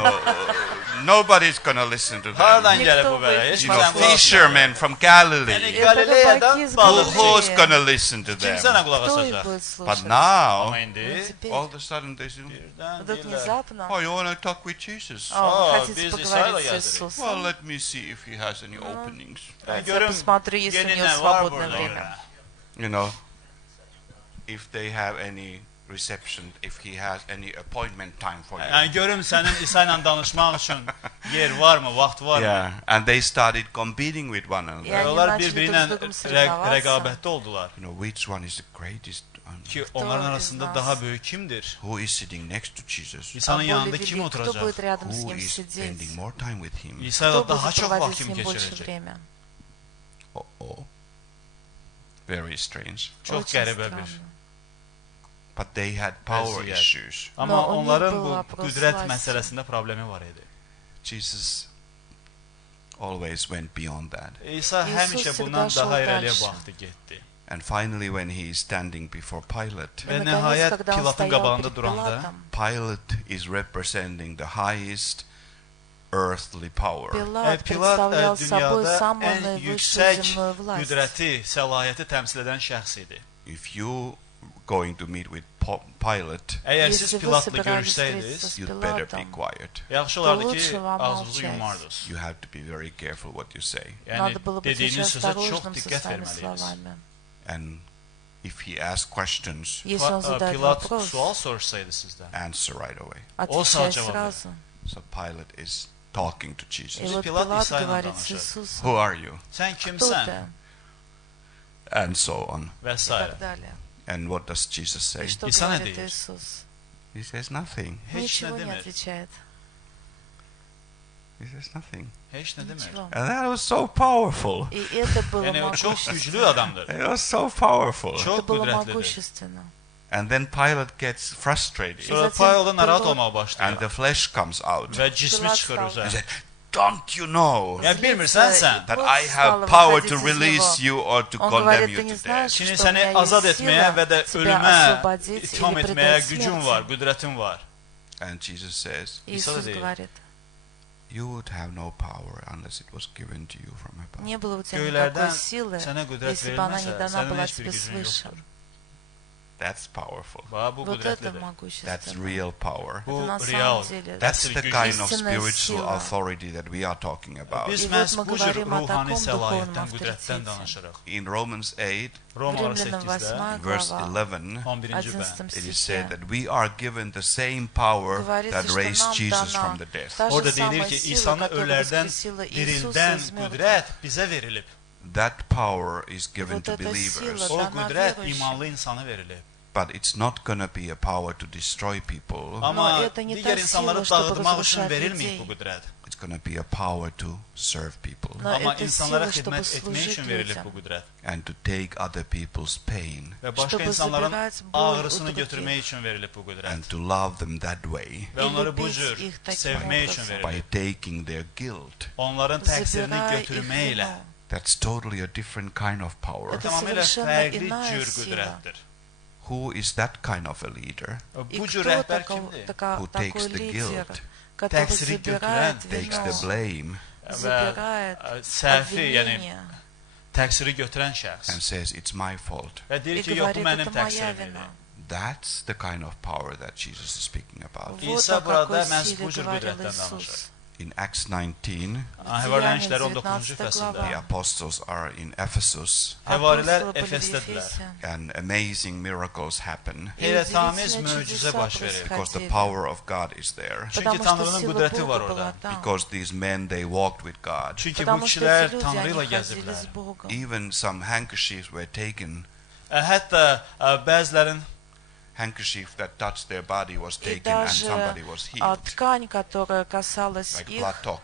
Nobody's gonna listen to them. hardan Nikto gəlib bu bu belə? heç Heç You kim know, sən qulaq asmır. fishermen from Yəni Galilee. Qalileyadan Balıqçı. balıqçı. Who's gonna listen to Kim them? sənə qulaq Кто их asacaq? будет But слушать? now, Amma indi Теперь all of a sudden they say, birdən вдруг deyirlər. внезапно, "Oh, you want to talk with Jesus? о, Aa, хотите biz поговорить İsa'yla с Well, Иисусом? let me see if he has any openings." Yəni Я görüm посмотрю, если у yeni него nə var свободное burada время. görə. You know, if they have any reception, if he has any appointment time for you. Yəni görüm sənin İsa ilə danışmaq üçün yer varmı, vaxt varmı? Yeah, and they started competing with one another. Yeah. Onlar начали bir-biri друг ilə с другом соревноваться. rəqabətdə oldular. You know, which one is the greatest? Ki onların arasında из daha нас? böyük kimdir? Who is sitting next to Jesus? İsa'nın более yanında kim велик, кто oturacaq? будет rядом с Who ним is сидеть? spending more time with him? İsa Кто ilə daha будет çox проводить vaxt с kim ним больше keçirəcək? время? Oh. Very strange. Çox Очень qəribə bir. странно. But they had power Vəziyyət. issues. Amma No, o onların nil bu вопрос qüdrət власти. məsələsində problemi var idi. Jesus always went beyond that. İsa İsus həmişə всегда bundan шел daha irəliyə дальше. baxdı, getdi. And finally, when he is standing before Pilate, Və И, наконец, nəhayət когда он Pilatın стоял qabağında перед duranda Пилатом, Pilate is representing the highest earthly power. Пилат Pilat представлял собой dünyada самую ən наивысшую yüksək земную власть. qüdrəti, səlahiyyəti təmsil edən şəxs idi. If you going to meet with Pilate, Əgər Если siz вы Pilatla собирались görüşsəydiniz, встретиться с you'd better be Пилатом, quiet. yaxşı olardı To ki, lütfen ağzınızı молчать. yumardınız. You have to be very careful what you say. Yəni надо было быть очень dediyiniz sözə çox осторожным со diqqət своими verməlisiniz. словами. And if he asks questions, Если он задает Pilat вопрос, sual sorsaydı sizdən. answer right away. отвечай cevap сразу. So Pilate is talking to И Jesus. вот Пилат Пилат İsa'yla говорит с danışır. Иисусом, Who are you? Sən кто kimsən? ты? And so on. Və И s. так далее. And what does Jesus say? И что И сам говорит это Иисус? He says nothing. Heç nə Ничего не demir. отвечает. He says nothing. Heç nə demir. Ничего. And that was so powerful. И это было Yəni o çox güclü могущественно. adamdır. It was so powerful. Çox Это было qüdrətlidir. могущественно. And then Pilate gets frustrated. Sonra Zaten Pavel'da narahat Pilat- olmağa And başlayır. the flesh comes out. Və cismi Pilat çıxır sağ- He üzə. said, "Don't you know Yəni bilmirsən sən, that Вот I have стало power выходить to из release него. you or to Он condemn говорит, you ты не to знаешь, death?" Şimdi что у меня səni azad есть etməyə сила və də тебя ölümə освободить itham или etməyə предать gücün смерти. var, qüdrətin var. And Jesus says, Иисус Исаия. говорит, "You would have no power unless it was given to you from above." не было у тебя Göylərdən никакой силы, sənə qüdrət если бы она не verilməsə, дана sənin была heç bir тебе gücün свыше. yoxdur. That's powerful. Bax, bu Вот это qüdrətlidir. That's могущественно. real power. Bu Это на real. самом деле. That's Əsl the güc. kind of Истинная spiritual сила. authority that we are talking about. Biz И məhz вот мы bu cür говорим о ruhani таком səlahiyyətdən, духовном qüdrətdən авторитете. danışırıq. In Romans 8, Romalılar Римлянам 8-də 8 verse глава, 11, 11-ci bənd. 11 it is стихе said that we are given the same power говорится, that что raised нам Jesus дана from the death. та же Orada самая deyilir ki, сила, İsa'nı которая öllərdən воскресила Иисуса dirildən из мертвых. qüdrət bizə verilib. that power is given Вот to эта believers, сила. O Dana qüdrət verişi. imanlı insana verilib. but it's not going to be a power to destroy people. Amma это не digər ta insanları sila, чтобы dağıtmaq üçün разрушать verilməyib людей. bu qüdrət. It's going to be a power to serve people Но Amma это insanlara сила, чтобы xidmət etmək служить üçün verilib людям. bu qüdrət. and to take other people's pain Və başqa Чтобы insanların забирать боль у ağrısını других. götürmək üçün verilib bu qüdrət. and to love them that way Və onları bu любить cür их таким sevmək üçün образом. by verilib. taking their guilt. Onların təqsirini Забирая их götürməklə. вину. That's totally a different kind of power. Это Tamamilə совершенно fərqli иная cür сила. qüdrətdir. Who is that kind of a leader? И Bu cür кто rəhbər такой, kimdir? Who takes такой the лидер, guilt, который təqsiri забирает götürən, takes the вину, blame, Və забирает səhvi, yəni обвинение təqsiri götürən şəxs. and says, it's my fault. Və deyir и ki, yox, bu говорит, mənim это моя təqsirim вина. idi. That's the kind of power that Jesus is speaking about. Вот İsa о burada какой məhz силе bu cür говорил qüdrətdən danışır. Иисус. In Acts 19, Həvarilər işləri 19-cu 19 fəsildə. the apostles are in Ephesus Həvarilər Апостолы были в Efesdədirlər. Ефесе. and amazing miracles happen И Heyrətamiz удивительные möcüzə чудеса baş verir. because the происходили. power of God is there. Çünki Потому что Tanrının сила qüdrəti var Бога была orada. там. Because these men, they walked with God. Çünki bu Потому что kişilər эти люди, Tanrı ilə они ходили gəziblər. с Богом. Even some handkerchiefs were taken. Hətta bəzilərin Handkerchief that touched their body was И taken and даже somebody was healed. ткань, которая касалась Like их, platok.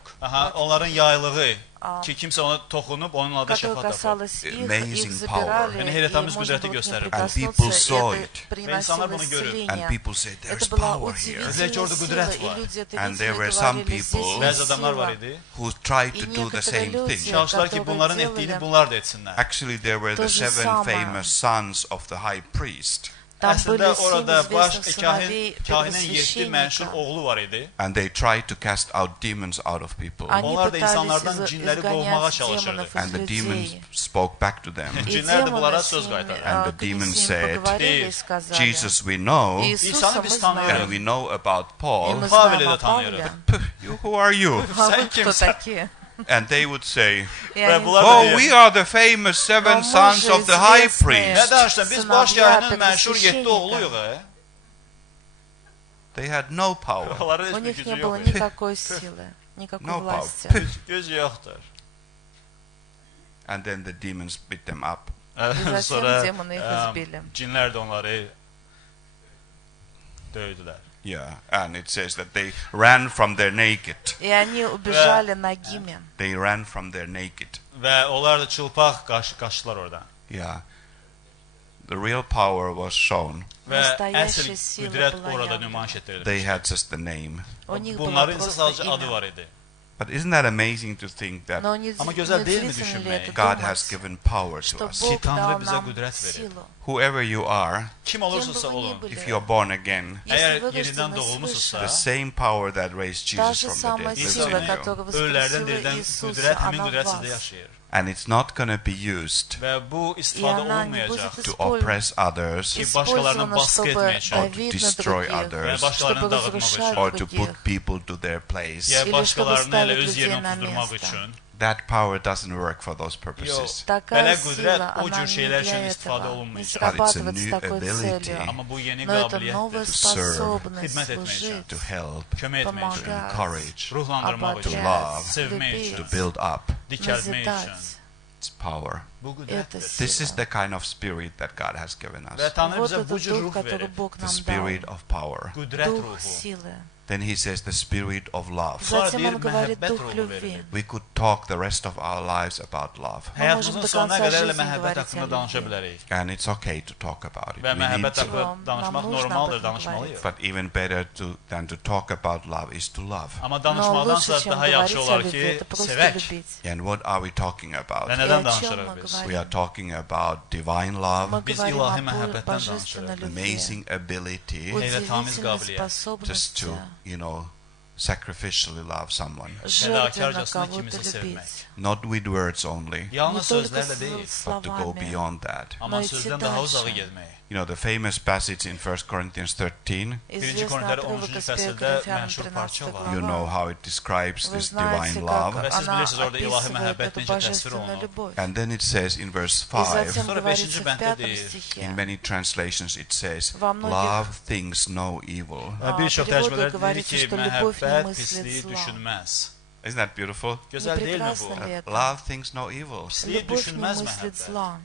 onların yaylığı а, ki kimsə ona toxunub onunla da которая şəfa tapır. касалась их Amazing забирали, Yani и heyrətamiz можно qüdrəti было к ним göstərir. And прикоснуться, people и saw это it. приносило bunu görür. And исцеление. people said, there's Это была power here. Bizə orada удивительная qüdrət сила, var. и люди это And видели there и were some говорили, здесь people- Bəzi есть adamlar var сила. idi. Who tried И to do the некоторые same люди, thing. Çalışdılar ki, которые bunların делали etdiyini bunlar da etsinlər. Actually, there were the То же 7 самое. famous sons of the high priest. Там Əslində были 7 orada baş известных kahin, сыновей kahinin 7 mənşur первосвященника. oğlu var idi. And they tried to cast out demons out of people. Они Onlar da пытались insanlardan cinləri qovmağa изгонять çalışırdı. демонов And из the demons людей. spoke back to them. И Cinlər də bunlara демоны с söz ними, qaytardı. And the к demons ним said, поговорили и "Hey, сказали, Jesus we know, Иисуса İsa'nı мы biz знаем, tanıyırıq. and we know about и Paul. мы Павла знаем о да tanıyırıq. Павле. Puh, who are you? А Sen вы кто kimsən? такие? And they would say, И Ve они bunlar da oh, deyir, we are the famous 7 мы sons же of the high известные. Nə priest. danışırsan? Biz baş Sınavlar, kahinin mənşur 7 первосвященника. oğluyuq. They had no power. Onların У heç bir них gücü не было yox idi. никакой силы, никакой No power. власти. Güc yoxdur. And then the demons beat them up. затем Sonra демоны их избили. cinlər də onları döydülər. Yeah, and it says that they ran from their naked. И они убежали нагими. They ran from their naked. Və onlar da çılpaq qaçdılar oradan. Yeah. The real power was shown. Və Nastoящая əsl sila qüdrət была orada явлена. nümayiş etdirilmişdi. They had just the name. У них было Bunların isə просто sadəcə adı имя. var idi. But isn't that amazing to think that Но не Ama güzel değil mi удивительно ли düşünmek? это God думать, has given power to что us? Бог Tanrı дал bizə нам qüdrət verir. силу. Whoever you are, Kim Кем olursa бы вы ни olun, были, if you are born again, если əgər вы yerindən рождены doğulmusunuzsa, the свыше, same power that raised та Jesus же from the самая dead lives сила, in you. которая ölülərdən воскресила dirildən Иисуса, qüdrət həmin она в qüdrət sizdə вас. yaşayır. And it's not going to be used Və bu И istifadə она не olunmayacaq. будет to oppress others Ki başqalarını использована, baskı чтобы etmək üçün, or to давить на destroy других, others, və başqalarını чтобы dağıtmaq разрушать üçün, or to других. put people to their place. ya Или başqalarını чтобы elə öz ставить людей yerinə на tuzdurmaq место. üçün. That power doesn't work for those Yox, purposes. Такая belə сила, qüdrət o она cür не şeylər для üçün istifadə этого, не olunmayacaq. But it's a срабатывает new с такой ability. целью. Amma bu yeni Но это новая qabiliyyətdir. способность Xidmət etmək üçün. служить, To help, Kömək etmək üçün, to помогать, encourage, ruhlandırmaq üçün, love, ободрять, sevmək любить, üçün, to build up. dikəlmək üçün. назидать. It's power. Bu Это qüdrətdir. This is сила. the kind of spirit that God has given Və us. Tanrı Вот bizə bu этот cür дух, ruh который verib. Бог The нам spirit дал. of power. Qüdrət Дух ruhu. силы. Then he says the spirit of love. Sonra Затем deyir, он говорит məhəbbət дух ruhu любви. verilir. We could talk the rest of our lives about love. Мы можем Həyatımızın до sonuna конца qədər elə жизни məhəbbət говорить haqqında о danışa любви. bilərik. And it's okay to talk about it. Və We need məhəbbət to. haqqında Nam danışmaq нужно об normaldır, этом danışmalıyıq. But even better than to talk about love is to love. Amma Но danışmaqdansa лучше, чем daha yaxşı говорить о olar любви, ki, это просто sevək. любить. And what are we talking Və about? И nədən о чем danışırıq мы biz? We are говорим? talking about divine love, Мы Biz говорим ilahi о məhəbbətdən божественной danışırıq. любви, amazing ability Heyrətamiz удивительной qabiliyyət. just способности to, sacrificially love someone. жертвенно Fədakarcasına кого-то kimisə sevmək. любить. Not with words only, Не Yalnız только sözlərlə deyil, but to go словами. beyond that. amma Но идти sözdən daha uzağa дальше. getmək. You know, the famous passage in 1 Corinthians 13, Birinci Известный Korintilərə отрывок 13-cü из 1 fəsildə Коринфянам məşhur 13 parça var. you know глава. how it describes Вы this знаете, divine как love. Və siz она bilirsiniz orada ilahi описывает məhəbbət эту necə təsvir божественную olunub. любовь. And then it says in verse И 5, затем Sonra говорится beşinci в bənddə 5 deyir, стихе. in many translations it says, Во многих love thinks no evil. Və bir çox переводы tərcümələr deyir говорится, ki, что любовь не məhəbbət мыслит pisliyi зла. düşünməz. Isn't that beautiful? Не Gözəl deyilmi bu? прекрасно ли это? Love thinks no evil. Pisliyi Любовь не düşünməz мыслит məhəbbət. зла.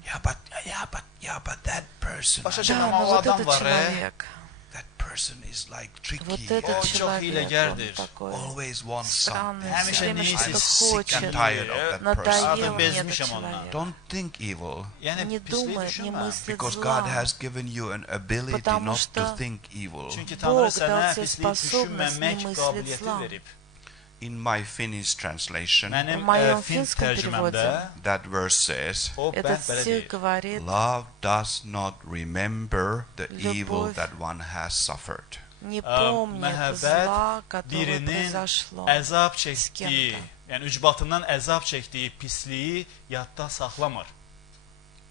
But that person, Başa Да, düşürəm, но o вот adam этот var, человек, that person is like tricky. вот этот O çox человек, он hiləgərdir. такой Always wants странный, something. все Həmişə время neysə что-то I'm sick and хочет. tired of that person. Надоел Artıq мне этот bezmişəm ondan. человек. Don't think evil, Yəni Не pisliyi думает, не düşünmə. мыслит because зла. God has given you an ability Потому not to что think evil. Çünki Tanrı Bog sənə dal тебе pisliyi способность не düşünməmək мыслить qabiliyyəti зла. verib. In my Finnish translation, Mənim В моем fin финском tərcüməmdə переводе that verse says, o этот bənd belə стих deyir. говорит, love does not remember the evil Любовь that one has suffered. не помнит Məhəbbət зла, которое birinin произошло. əzab с çəkdiyi, кем-то. yəni ucbatından əzab çəkdiyi pisliyi yadda saxlamır.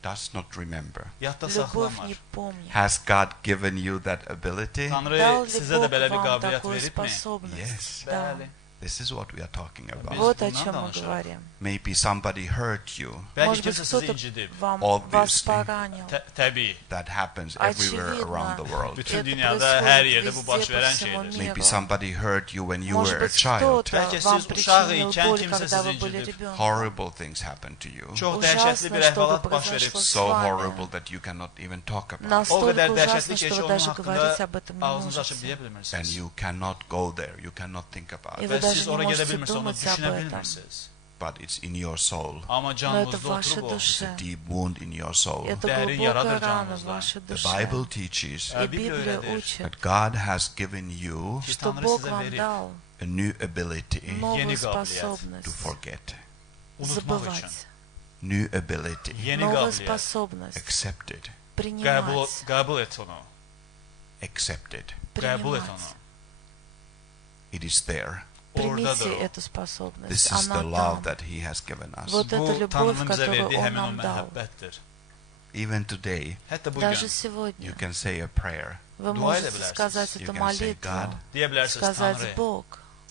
Does not remember. Yadda Любовь saxlamır. не помнит. Has God given you that ability? Tanrı Дал ли sizə də Бог belə bir вам qabiliyyət такую veribmi? способность? Yes. Да. Bəli. This is what we are talking about. Вот о bundan чем мы danışırıq. говорим. Maybe somebody hurt you. Bəlkə Может быть, kimsə sizi кто-то incidib. вас Obviously. поранил. Təbii. That happens everywhere around the world. Bütün Это dünyada hər происходит yerdə bu везде, baş по verən всему şeydir. Maybe миру. somebody hurt you when you Может were a быть, child. кто-то Bəlkə вам siz uşaq причинил ikən боль, kimsə когда вы sizi были incidib. ребенком. Horrible things happen to you. Çox dəhşətli bir Ужасно, что əhvalat baş verib. произошло с So вами. horrible that you cannot even talk about it. O Настолько qədər dəhşətli ужасно, ki, что вы onun даже говорить haqqında об этом не ağzınızı açıb можете. deyə And bilmirsiniz. you cannot go there. You cannot think about И it. вы Və даже siz не ora gedə можете bilmirsiniz, onu думать об düşünə этом. bilmirsiniz. But it's in your soul. Amma Но это canınızda в вашей oturub o. It's a душе. deep wound in your soul. Это Dərin глубокая yaradır рана в canınızda. вашей The душе. Bible teaches И Bibliya Библия öyrədir. учит, that God has given you Ki что Tanrı Бог sizə вам verib дал a new ability новую Yeni qabiliyyət. способность to forget. unutmaq üçün. забывать, New ability. Yeni новую qabiliyyət. способность Accept it. принимать, Qəbul et onu. Accept it. Qəbul et принимать. onu. It is there. Примите Oradadır o. эту способность, This is the она love там. that He has given us. Вот это Bu любовь, Tanrının bizə которую verdiyi Он həmin o нам дал. məhəbbətdir. Even today, Hətta bu Даже gün сегодня you can say a prayer. вы Dua можете edebilirsiniz. сказать You эту can say, молитву, God, deyə bilərsiniz, сказать Tanrı, Бог,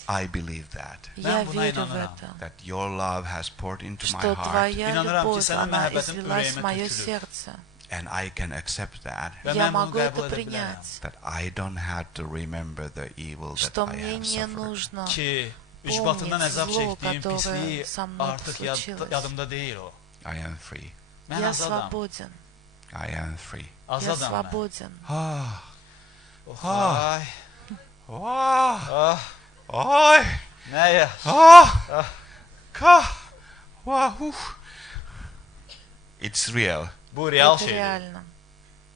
I believe that. я buna верю в inanıram. это, That your love has poured into my что heart. Твоя İnanıram ki, любовь, sənin она məhəbbətin излилась в ürəyimə мое tökülür. сердце. And I can accept that. Və Я mən bunu могу qəbul это edə bilərəm. принять, That I don't have to remember the evil that что I мне have не suffered. нужно Ki, ucbatından əzab zlo, çəkdiyim которое pisliyi со мной artıq случилось. yadımda deyil o. I am free. Mən Я azadam. свободен, I am free. я Azadam mən. свободен. Ah, Oh, ay, ah, ah, oi, nəyə? ah, ka, wahoo. It's real. Bu real Это şeydir. реально.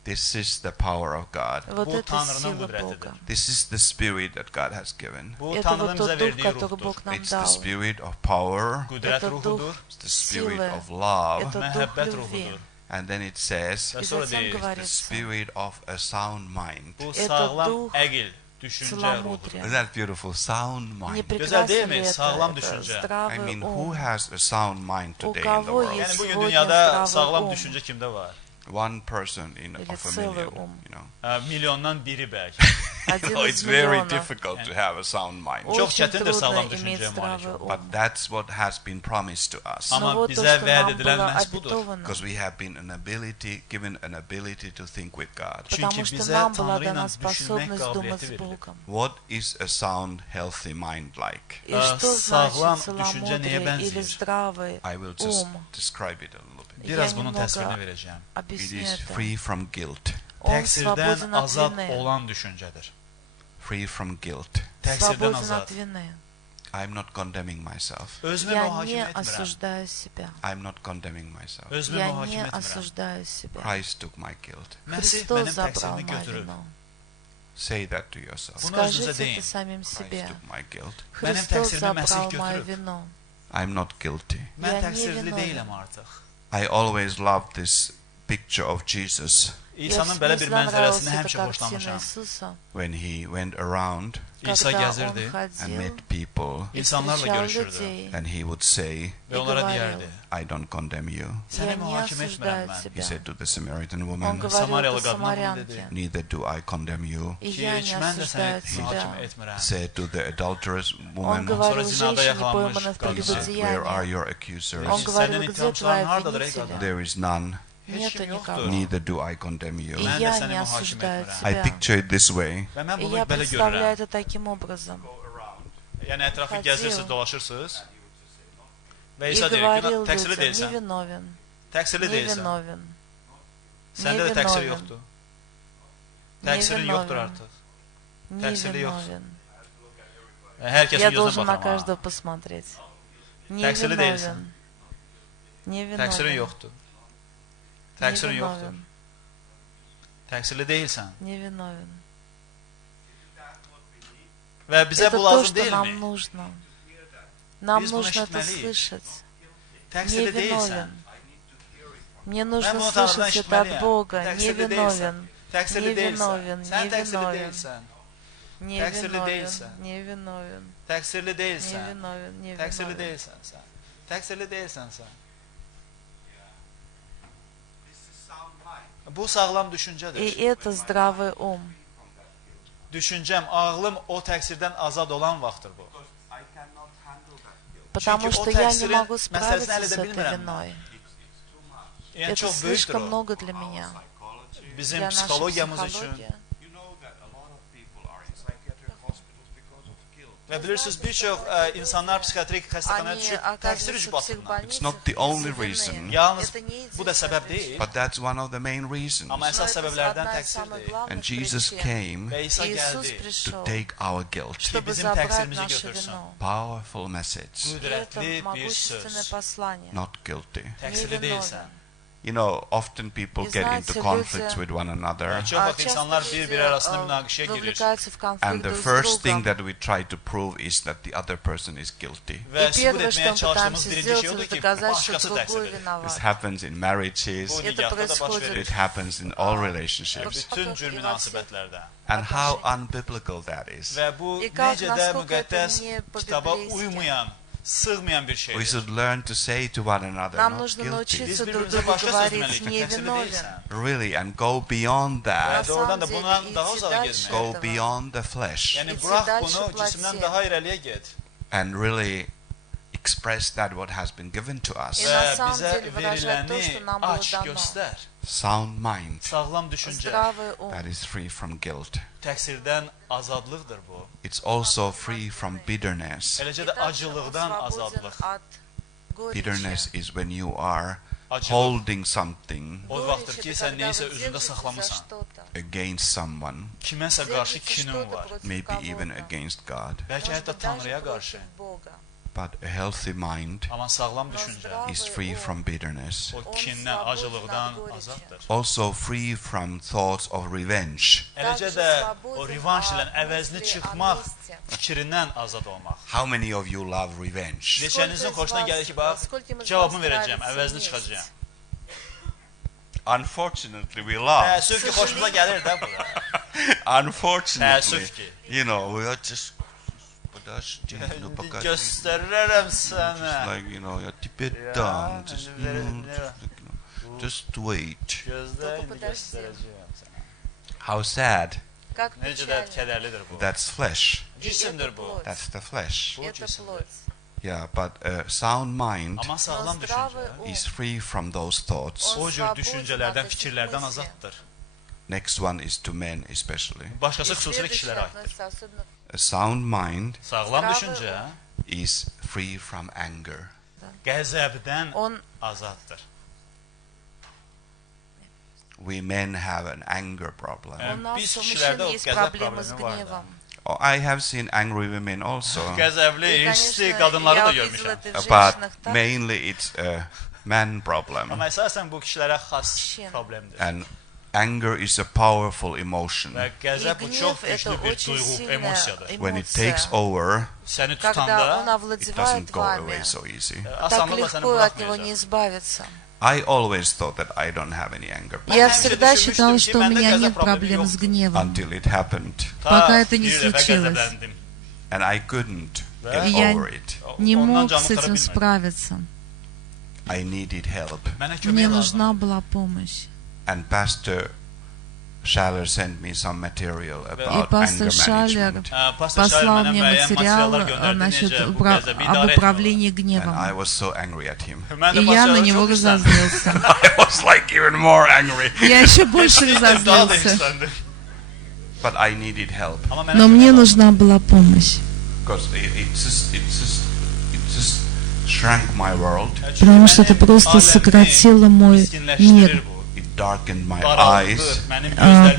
This is the power of God. Вот Bu это Tanrı'nın сила qüdrətidir. Бога. This is the spirit that God has given. Bu Это Tanrının вот bizə тот дух, verdiyi который ruhdur. Бог нам It's the дал. spirit of power. Qüdrət Это ruhudur дух It's the spirit силы. of love. Это дух Məhəbbət любви. ruhudur. And then it says Və И sonra затем deyir, the говорится, spirit of a sound mind. bu Это sağlam дух əqil, düşüncə ruhudur. целомудрия. Isn't that beautiful? Sound Не mind. прекрасно değil ли mi? это? Sağlam Это düşünce. I здравый mean, who ум. has a sound mind У today in the кого world? есть Yəni bugün сегодня dünyada здравый sağlam ум? düşüncə kimdə var? One person in Или of a целый million, ум. you know. Milyondan biri bəlkə. Один Oh, из it's very миллионов. difficult to have a sound mind. Çok Очень çətindir sağlam трудно иметь düşüncəyə malik здравый olmaq. ум. But that's what has been promised to us. Ama Но вот то, bizə что vəd нам edilən было məhz budur. обетовано. Because we have been given an ability to think with God. Çünki Потому что bizə нам была Tanrı ilə дана düşünmək способность думать qabiliyyəti с verilib. Богом. What is a sound, healthy mind like? И что Sağlam значит düşüncə nəyə целомудрие или bənzəyir? здравый I will just ум? describe it a little bit. Я Biraz bunun немного təsvirini verəcəm. It объясню is это. free from guilt. Он Təqsirdən свободен от azad вины. olan düşüncədir. Free from guilt. Təqsirdən Свободен azad. от вины. I'm not condemning myself. Özümə Я mühakimə не etmirəm. осуждаю себя. I'm not condemning myself. Özümə Я не mühakimə etmirəm. осуждаю себя. Christ took my guilt. Məsih Христос mənim забрал təqsirimi мою götürüb. вину. Say that to yourself. Bunu özünüzə Скажите deyin. это самим Christ себе. took my guilt. Mənim Христос təqsirimi Məsih забрал мою götürüb. вину. I'm not guilty. Mən Я не təqsirli vinonim. deyiləm artıq. I always loved this picture of Jesus İsa'nın Мне belə bir всегда нравилась mənzərəsini эта həmişə картина xoşlamışam. Иисуса, when he went around İsa когда Он gəzirdi and ходил met people, и insanlarla встречал görüşürdü. людей. and he would say, Və onlara говорил, deyərdi, I don't condemn you. səni Я не mühakimə etmirəm осуждаю mən. He тебя. said to the Samaritan Он woman, говорил Самарyalı это qadına bunu самарянке. dedi. neither do I condemn you. И Ki я heç не mən də səni осуждаю тебя. mühakimə etmirəm. Said to the adulterous Он woman, говорил zinada женщине, yakalanmış пойманной в kadın. he said, where are прелюбодеянии. your accusers? Он говорил, Sənin где ittihamçıların твои hardadır ey обвинители? qadın? There is none. Heç Нету kim никого. yoxdur. Neither do I condemn you. И Mən də я səni не mühakimə осуждаю etmirəm. I тебя. picture it this way. Və mən И bunu я belə представляю görürəm. это таким образом. Yəni ətrafı Ходил. gəzirsiniz, dolaşırsınız. Və И İsa deyir ki, говорил təqsirli людям, не deyilsən. виновен, Təqsirli не deyilsən. виновен, Səndə də təqsir виновен. yoxdur. не Təqsirin yoxdur виновен, artıq. не Təqsirli yox. виновен. Hər kəsin Я gözünə должен на baxıram. каждого посмотреть. Не Təqsirli deyilsən. виновен, не Təqsirin виновен, yoxdur. не Təqsirin yoxdur. виновен, Təqsirli deyilsən. не виновен. Və bizə Это bu то, lazım что нам deyilmi? нужно. Нам Biz bunu нужно это eşitməliyik. слышать. Не Təqsirli deyilsən. виновен. Мне Mən нужно bunu Tanrıdan слышать это от eşitməliyəm. Бога. Не Təqsirli deyilsən. виновен, Təqsirli не deyilsən. виновен, Sən не təqsirli виновен, deyilsən. не Təqsirli виновен, deyilsən. не виновен, Təqsirli не deyilsən. виновен, не Təqsirli виновен. deyilsən sən. Təqsirli deyilsən sən. Bu sağlam И düşüncədir. это здравый ум. Düşüncəm, ağlım o təqsirdən azad olan vaxtdır bu. Потому Çünki что o я не təqsirin могу справиться məsələsini hələ с də этой bilmirəm mən. виной. Yəni Это çox böyükdür слишком o. много для меня. Bizim Для нашей psixologiyamız üçün. психологии. Və bilirsiniz, bir çox insanlar psixiatrik xəstəxanaya Они düşür təqsir оказываются в cübatından. It's психбольнице not the only из-за вины. reason. Yalnız Это не bu da единственная səbəb причина. deyil. But that's one of the main reasons. Amma Но əsas это səbəblərdən одна из самых təqsirdir. главных And Jesus причин. came Və İsa Иисус gəldi. to пришел, take our guilt. чтобы bizim забрать təqsirimizi нашу götürsün. вину. Powerful message. И это Qüdrətli bir могущественное söz. послание. Not guilty. Təqsirli deyilsən. You know, often people get знаете, into люди- conflicts with one another. Çox vaxt insanlar bir-biri arasında münaqişəyə girir. вовлекаются в конфликт And the друг с first thing другом. that we try to prove is that the other person is guilty. Və И sübut первое, что etməyə мы çalışdığımız пытаемся birinci сделать, şey odur это ki, доказать, что başqası другой təqsirlidir. This виноват. happens in marriages. Bu Это nikahda da baş происходит. verir. It happens in all relationships. Bütün cür münasibətlərdə. And how unbiblical that is. Və bu И как, necə də насколько это müqəddəs не kitaba по-библейски. uymayan, sığmayan bir We şeydir. should learn to say to one another, Нам not нужно guilty. научиться Biz друг bir-birimizə другу başqa söz говорить deməliyik, не təqsirli виновен. deyilsən. Really, and go beyond На that. Və doğrudan da самом деле bundan daha идти uzağa дальше gezmək. Go этого. beyond the flesh. Yəni İdti burax dальше bunu platiyə. cisimdən daha irəliyə get. And really express that what has been given to us. И Və на самом bizə деле выражать то, что veriləni нам было aç, дано. göstər. Sound mind Sağlam düşüncə. Здравый ум. that is free from guilt. Təqsirdən azadlıqdır bu. It's also free from bitterness. Eləcə И də также он acılıqdan свободен azadlıq. от горечи. Bitterness is when you are Acılıq holding something o Горечь vaxtdır это ki, sən когда neysə вы özündə держитесь за saxlamısan. что-то. against someone, Kiməsə qarşı Держите kinin что-то var. против maybe even кого-то. against God. Bəlkə Может hətta быть, даже Tanrıya qarşı. против Бога. But a healthy mind Amma sağlam Но düşüncə здравый is free ум, from bitterness. o Он kindən, свободен acılıqdan от горечи. azaddır. Also free from thoughts of revenge. Eləcə Также də свободен o revanş ilə от əvəzini мысли о çıxmaq мести. fikrindən azad olmaq. How many of you love revenge? Neçənizin из xoşuna вас- gəlir ki, bax, скольким из cavabımı вас verəcəm, нравится əvəzini месть? çıxacağam. Unfortunately, we love. Təəssüf ki, xoşunuza gəlir də bu. Unfortunately, Təəssüf ki. you know, we are just just Göstərərəm sənə. like, you know, you're tip Ya, down, just, ne- just wait. Gözlə, indi podожди. göstərəcəyəm sənə. How sad. Как Necə də печально. kədərlidir bu. That's flesh. И Cisimdir это bu. плоть. That's the flesh. Bu Это cisimdir. плоть. Yeah, but a sound mind Amma sağlam Но düşüncə здравый ум, is free from those thoughts. o cür свободен düşüncələrdən, от этих fikirlərdən мыслей. azaddır. Next one is to men especially. Başqası И xüsusilə следующее kişilərə aiddir. относится особенно A sound mind Sağlam Zdravı düşüncə is free from anger. qəzəbdən он azaddır. We men have an anger problem. у нас Biz у kişilərdə мужчин o есть qəzəb проблемы с problemi var da. гневом. Oh, I have seen angry women also, Qəzəbli, И, hirsi конечно, qadınları я da увидела görmüşəm. это в but женщинах так. mainly it's a man problem. Amma əsasən bu kişilərə xas Kişinin. problemdir. And anger is a powerful emotion. Və qəzəb bu И çox гнев это güclü bir очень duyğu, сильная emosiyadır. When it эмоция. takes over, Səni Когда он tutanda it овладевает doesn't go вами, away so easy. так asanlıqla səni легко от него buraxmayacaq. не избавиться. I always thought that I don't have any anger Я Раньше всегда düşünmüştüm считала, ki, что у bende меня qəzəb нет problemi проблем с yoxdur. гневом. until it happened. Пока это не bir dəfə случилось. qəzəbləndim. And I couldn't get Я over it. Не Ondan мог canımı с qıra этим bilmədim. справиться. I needed help. Mənə Мне kömək нужна lazım. была помощь. And Pastor Schaller sent me some material И about пастор anger Шалер management. Pastor послал mənə мне müəyyən материал materiallar göndərdi, насчет necə bu упра- qəzəbi об idarə управлении And I гневом. was so angry at him. etmək. Mən И də я на başlayarım него çox hissləndi. разозлился. I was like even more angry. Я еще больше Daha da разозлился. hissləndi. But I needed help. Amma mənə Но kömək мне lazım. нужна была помощь. Because it just shrank my world. Потому что это просто сократило мой мир, It darkened my eyes,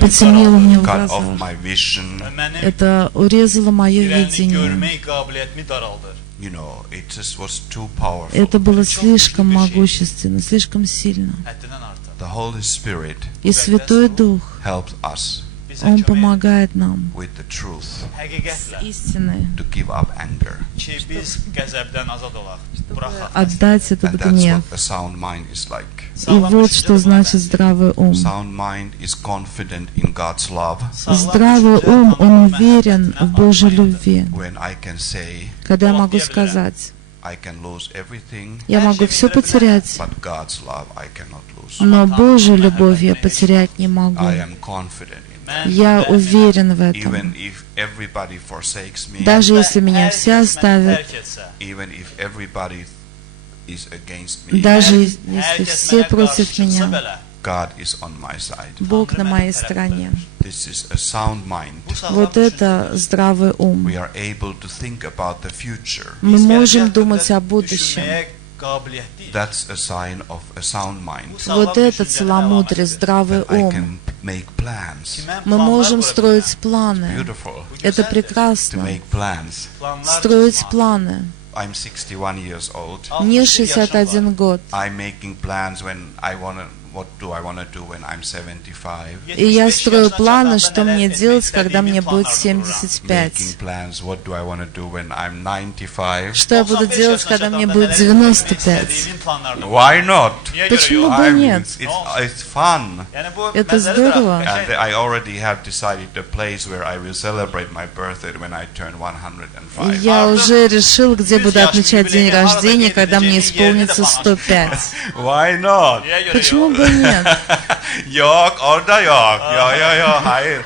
потемнело мне в cut глазах. off my vision. Это урезало мое видение. görmək qabiliyyətimi daraldır. You know, it just was too powerful. Это было слишком могущественно, слишком сильно. Həddindən artıq. The Holy Spirit И Святой Дух, helps us Bizə Он kömək помогает нам with the truth həqiqətlə истиной to give up anger. ki biz qəzəbdən azad olaq. Buraxaq. отдать этот And that's гнев. what a sound mind is like. И вот что значит здравый ум. Sound mind is confident in God's love Здравый ум, он уверен в Божьей любви. when I can say Когда я могу сказать, I can lose everything, я могу все потерять, but God's love I cannot lose. но Божью любовь я потерять не могу. I am confident in that. Я уверен в этом. Even if everybody forsakes me, Даже если меня все оставят, even if everybody is against me, даже если все против меня, God is on my side. Бог на моей стороне. This is a sound mind. Вот это здравый ум. We are able to think about the future. Мы можем думать о будущем. That's a sign of a sound mind. Вот это целомудрие, здравый I ум. can make plans. Мы можем строить планы. Beautiful Это to прекрасно. make plans. Строить планы. I'm 61 years old. Мне 61 год. I'm making plans when I want to. What do I want to do when I'm 75? И я строю планы, что мне делать, когда мне будет 75. Making plans. What do I want to do when I'm 95? Что я буду делать, когда мне будет 95? Why not? Почему бы I mean, нет? it's fun. Это здорово. And I already have decided the place where I will celebrate my birthday when I turn 105. Я уже решил, где буду отмечать день рождения, когда мне исполнится 105. Why not? Почему бы нет? Yok, orada yok. Yo, hayır.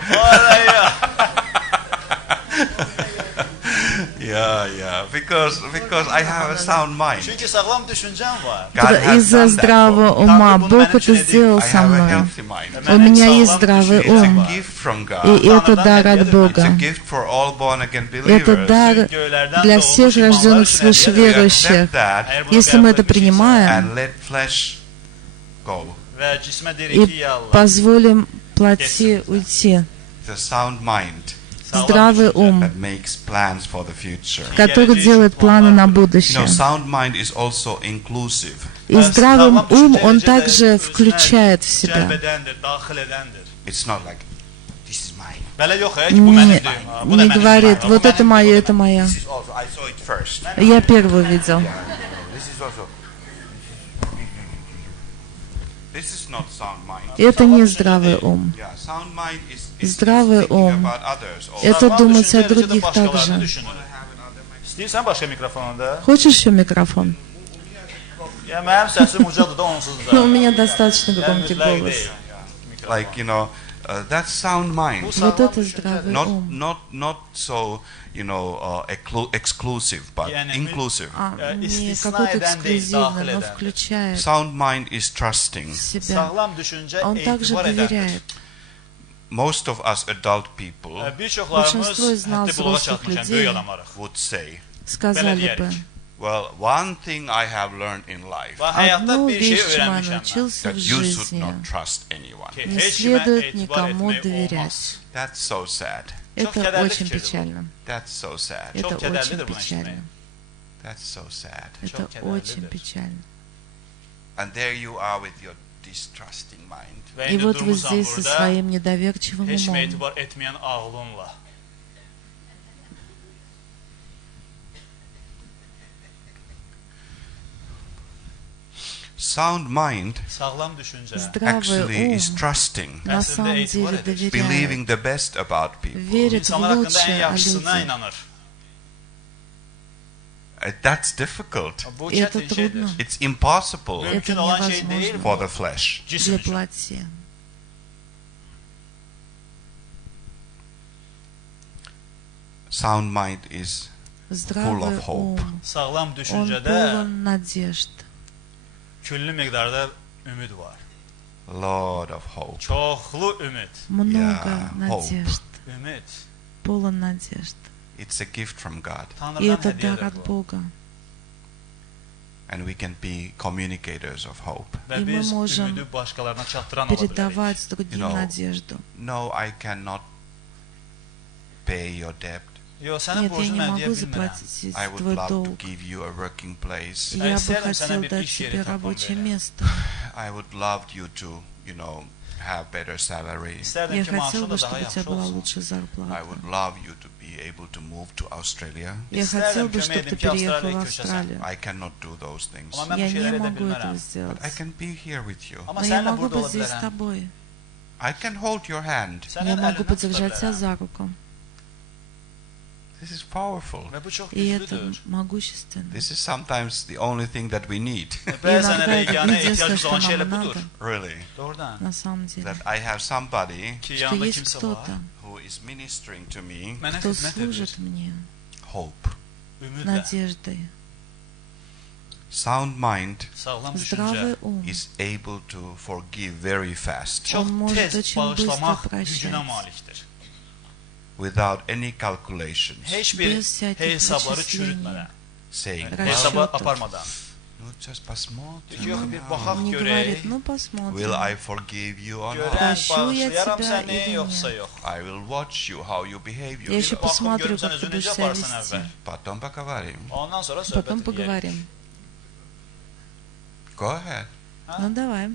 Yeah, because I have a sound mind. Çünkü sağlam düşüncəm var. God has Из-за done that for здравого me. ума Бог это сделал I со have a мной. healthy mind. У меня есть здравый It's a ум. gift from God. И это дар от It's a Бога. gift for all born again Это believers. дар для всех рожденных свыше We верующих. accept that Если мы это принимаем and let flesh go. Və cismə deyirik ki, и ya Allah. позволим плоти уйти, The sound mind здравый ум, that makes plans for the future. который делает планы на You know, будущее. sound mind is also inclusive. И здравый ум, он также включает в себя. Cəlbədəndir, daxil edəndir. It's not like this is mine. Belə yox ki, bu mənim Не, düyüm. ha, Bu da не mənim говорит, düyüm. вот это мое, это мое. This is also I saw it first. Я первый видел. This is also. This is not sound mind. Это не здравый ум. Yeah, sound mind is Здравый thinking ум. about others also. Это Sağlam думать о düşüncə necə də других başqalarını также. düşünür. İstəyirsən başqa mikrofonu da? Хочешь еще микрофон? Ya mənim səsim ucadır da onsuz da. У меня достаточно Yəni громкий mütləq голос. deyil. Like, you know, that's sound mind. Вот это здравый ум. Not so, you know, exclusive, but Yani- inclusive. Не İstisna какой-то eden değil, эксклюзивный, dahil но eden. включает Sound mind is trusting. себя. Sağlam düşüncə Он также etibar edəndir. доверяет. Most of us adult people Bir çoxlarımız Большинство из нас, həddi buluğa взрослых çatmışan людей, böyük adamlarıq. would say, Сказали бы, well, one thing I have learned in life, Və həyatda одну bir şey вещь я öyrənmişəm mən. научился that в you should жизни. not trust anyone. Ki, Не heç kimə следует etibar никому etmək доверять. olmaz. That's so sad. Это кедерli очень fikirdir bu. печально. That's so sad. Это Çok kederlidir очень bunu печально. eşitmək. That's so sad. Это Çok очень kederlidir. печально. And there you are with your distrusting mind. Və И indi вот вы durmusan здесь со burada своим недоверчивым heç kimə умом. etibar etməyən ağlınla. Sound mind Sağlam düşüncə. Здравый actually is ум trusting, на самом деле доверяет, believing the best about people. верит в İnsanlar haqqında ən лучшее о yaxşısına людях. inanır. That's difficult. Bu И это çətin şeydir. трудно It's impossible Mümkün Это olan şey невозможно. deyil for bu. the flesh. Cisim для üçün. плоти. Sound mind is Здравый of hope. ум, Sağlam он düşüncədə полон надежд. küllü miqdarda ümid var. Lord of hope. Çoxlu ümid. Много Yeah, hope. надежд. Ümid. Полон надежд. It's a gift from God. И Tanrıdan это дар hədiyədir от bu. Бога. And we can be communicators of hope. Və И мы biz можем ümidi başqalarına çatdıran ola bilərik. Передавать другим You know, надежду. No, I cannot pay your debt. Yox, sənin Нет, я borcunu не mən ödeyə могу bilmirəm. заплатить I would твой love to долг. give you a working place. Я бы istərdim хотел sənə bir дать iş yeri тебе tapmam рабочее belə. место. I would love you to, have better salary. İstərdim Я ki, хотел maaşın бы, da daha чтобы у тебя yaxşı была olsun. лучшая I зарплата. would love you to be able to move to Australia. Я İstərdim хотел бы, kömək чтобы ты edim ki, переехал в Avstraliyaya köçəsən. Австралию. I cannot do those things. Amma mən Я bu не şeyləri edə могу этого bilmərəm. сделать. I can be here with you. Amma Но я səninlə могу burada быть ola здесь с bilərəm. тобой. I can hold your hand. Я Sənin могу əlindən tuta подержать тебя bilərəm. за руку. This is powerful. Və bu çox И это güclüdür. могущественно. This is sometimes the only thing that we need. Bəzən иногда elə это yeganə единственное, ehtiyacımız что olan şey нам elə budur. надо, Really. Doğrudan. на самом деле. That I have somebody Ki Что yanında есть kimsə var. кто-то, who is ministering to me Mənə кто xidmət edir. служит мне hope. Ümidlə. надеждой. Sound mind Sağlam düşüncə. Здравый ум. is able to forgive very fast Çox Он может tez очень быстро bağışlamaq прощать. gücünə malikdir. without any calculations. Heç bir Без всяких hesabları вычислений. çürütmədən, Saying, Расчёт. hesaba Расчетов. aparmadan. ну, just посмотрим. Yox, bir baxaq Не görək. говорит, ну Will посмотрим. I forgive you or not? Görən Прощу я bağışlayaram тебя səni, или yoxsa нет? yox. I will watch you how you behave. Я еще baxım посмотрю, görüm sən как ты özün будешь necə себя aparsan вести. əvvəl. Потом поговорим. Ondan sonra Потом söhbət edək. поговорим. Go ahead. Ну давай.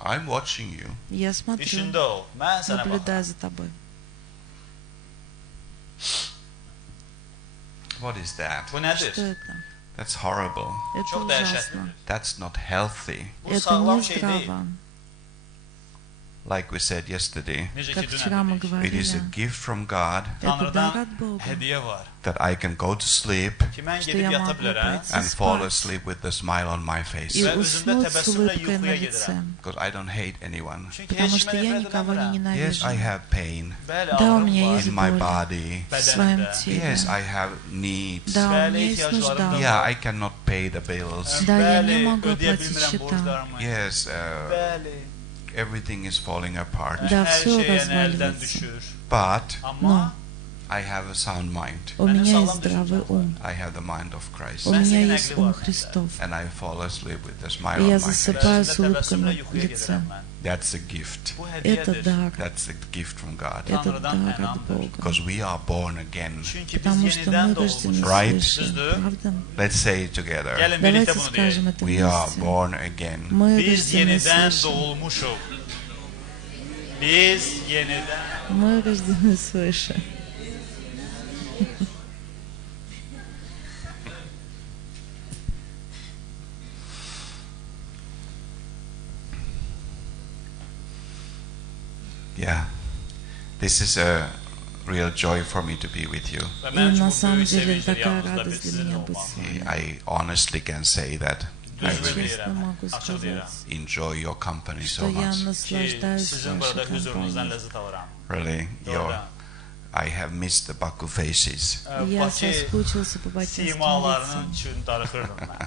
I'm watching you. Я смотрю, İşində ol. Mən sənə наблюдаю baxıram. за тобой. What is that? Bu nədir? Что это? That's horrible. Это Çox ужасно. dəhşətlidir. That's not healthy. Bu Это sağlam не şey deyil. здраво. Like we said yesterday, Necə Как ki вчера мы dünən dedik. it is a говорили, gift from God это дар Tanrıdan от Бога, hədiyyə var. that I can go to sleep Ki mən что gedib я yata могу bilərəm пойти and fall спать asleep with a smile on my face. и Və özümdə уснуть с təbəssümlə улыбкой на yuxuya лице, gedirəm. Because I don't hate anyone. Çünki потому heç что kimə я nifrət никого не edəmirəm. Yes, I ненавижу. have pain Bəli, Да, у ağrım меня var. есть in my боль body. в своем Bədənimdə. теле. Yes, I have needs. Да, у Bəli, меня есть ehtiyaclarım нужда. da Yeah, var. I cannot pay the bills. Да, я Bəli, не могу ödeyə оплатить bilmirəm счета. borclarımı. Yes, Bəli, everything is falling apart. Да, hər всё şey yəni əldən разваливается. düşür. But Amma I have a sound mind. У меня есть здравый ум. I have the mind of Christ. У меня есть ум Христов. And I fall asleep with a smile И on я my face. засыпаю с özümdə улыбкой на təbəssümlə yuxuya лице. gedirəm mən. That's a gift. Bu Это hədiyyədir. дар. That's a gift from God. Это Tanrıdan дар от ənamdır. Бога. Because we are born again. Çünki biz Потому что yenidən мы рождены doğulmuşuz. Right. свыше. Düzdür? Правда? Let's say it together. Gəlin Давайте birlikdə bunu deyək. скажем это We are вместе. born again. Мы Biz рождены yenidən свыше. doğulmuşuq. Biz yenidən Мы рождены свыше. Yeah. This is a real joy for me to be with you. Və И mən на çox самом böyük деле sevincdir такая yanınızda радость для sizinlə меня быть olmaq. с вами. I honestly can say that I Düzdür really Честно deyirəm, могу açıq deyirəm. сказать, enjoy your company so что я much. Ki наслаждаюсь sizin burada вашей huzurunuzdan компанией. ləzzət alıram. Really, Doğrudan. I have missed the Baku faces. Я Bakı соскучился по бакинским simalarının лицам. üçün darıxırdım mən.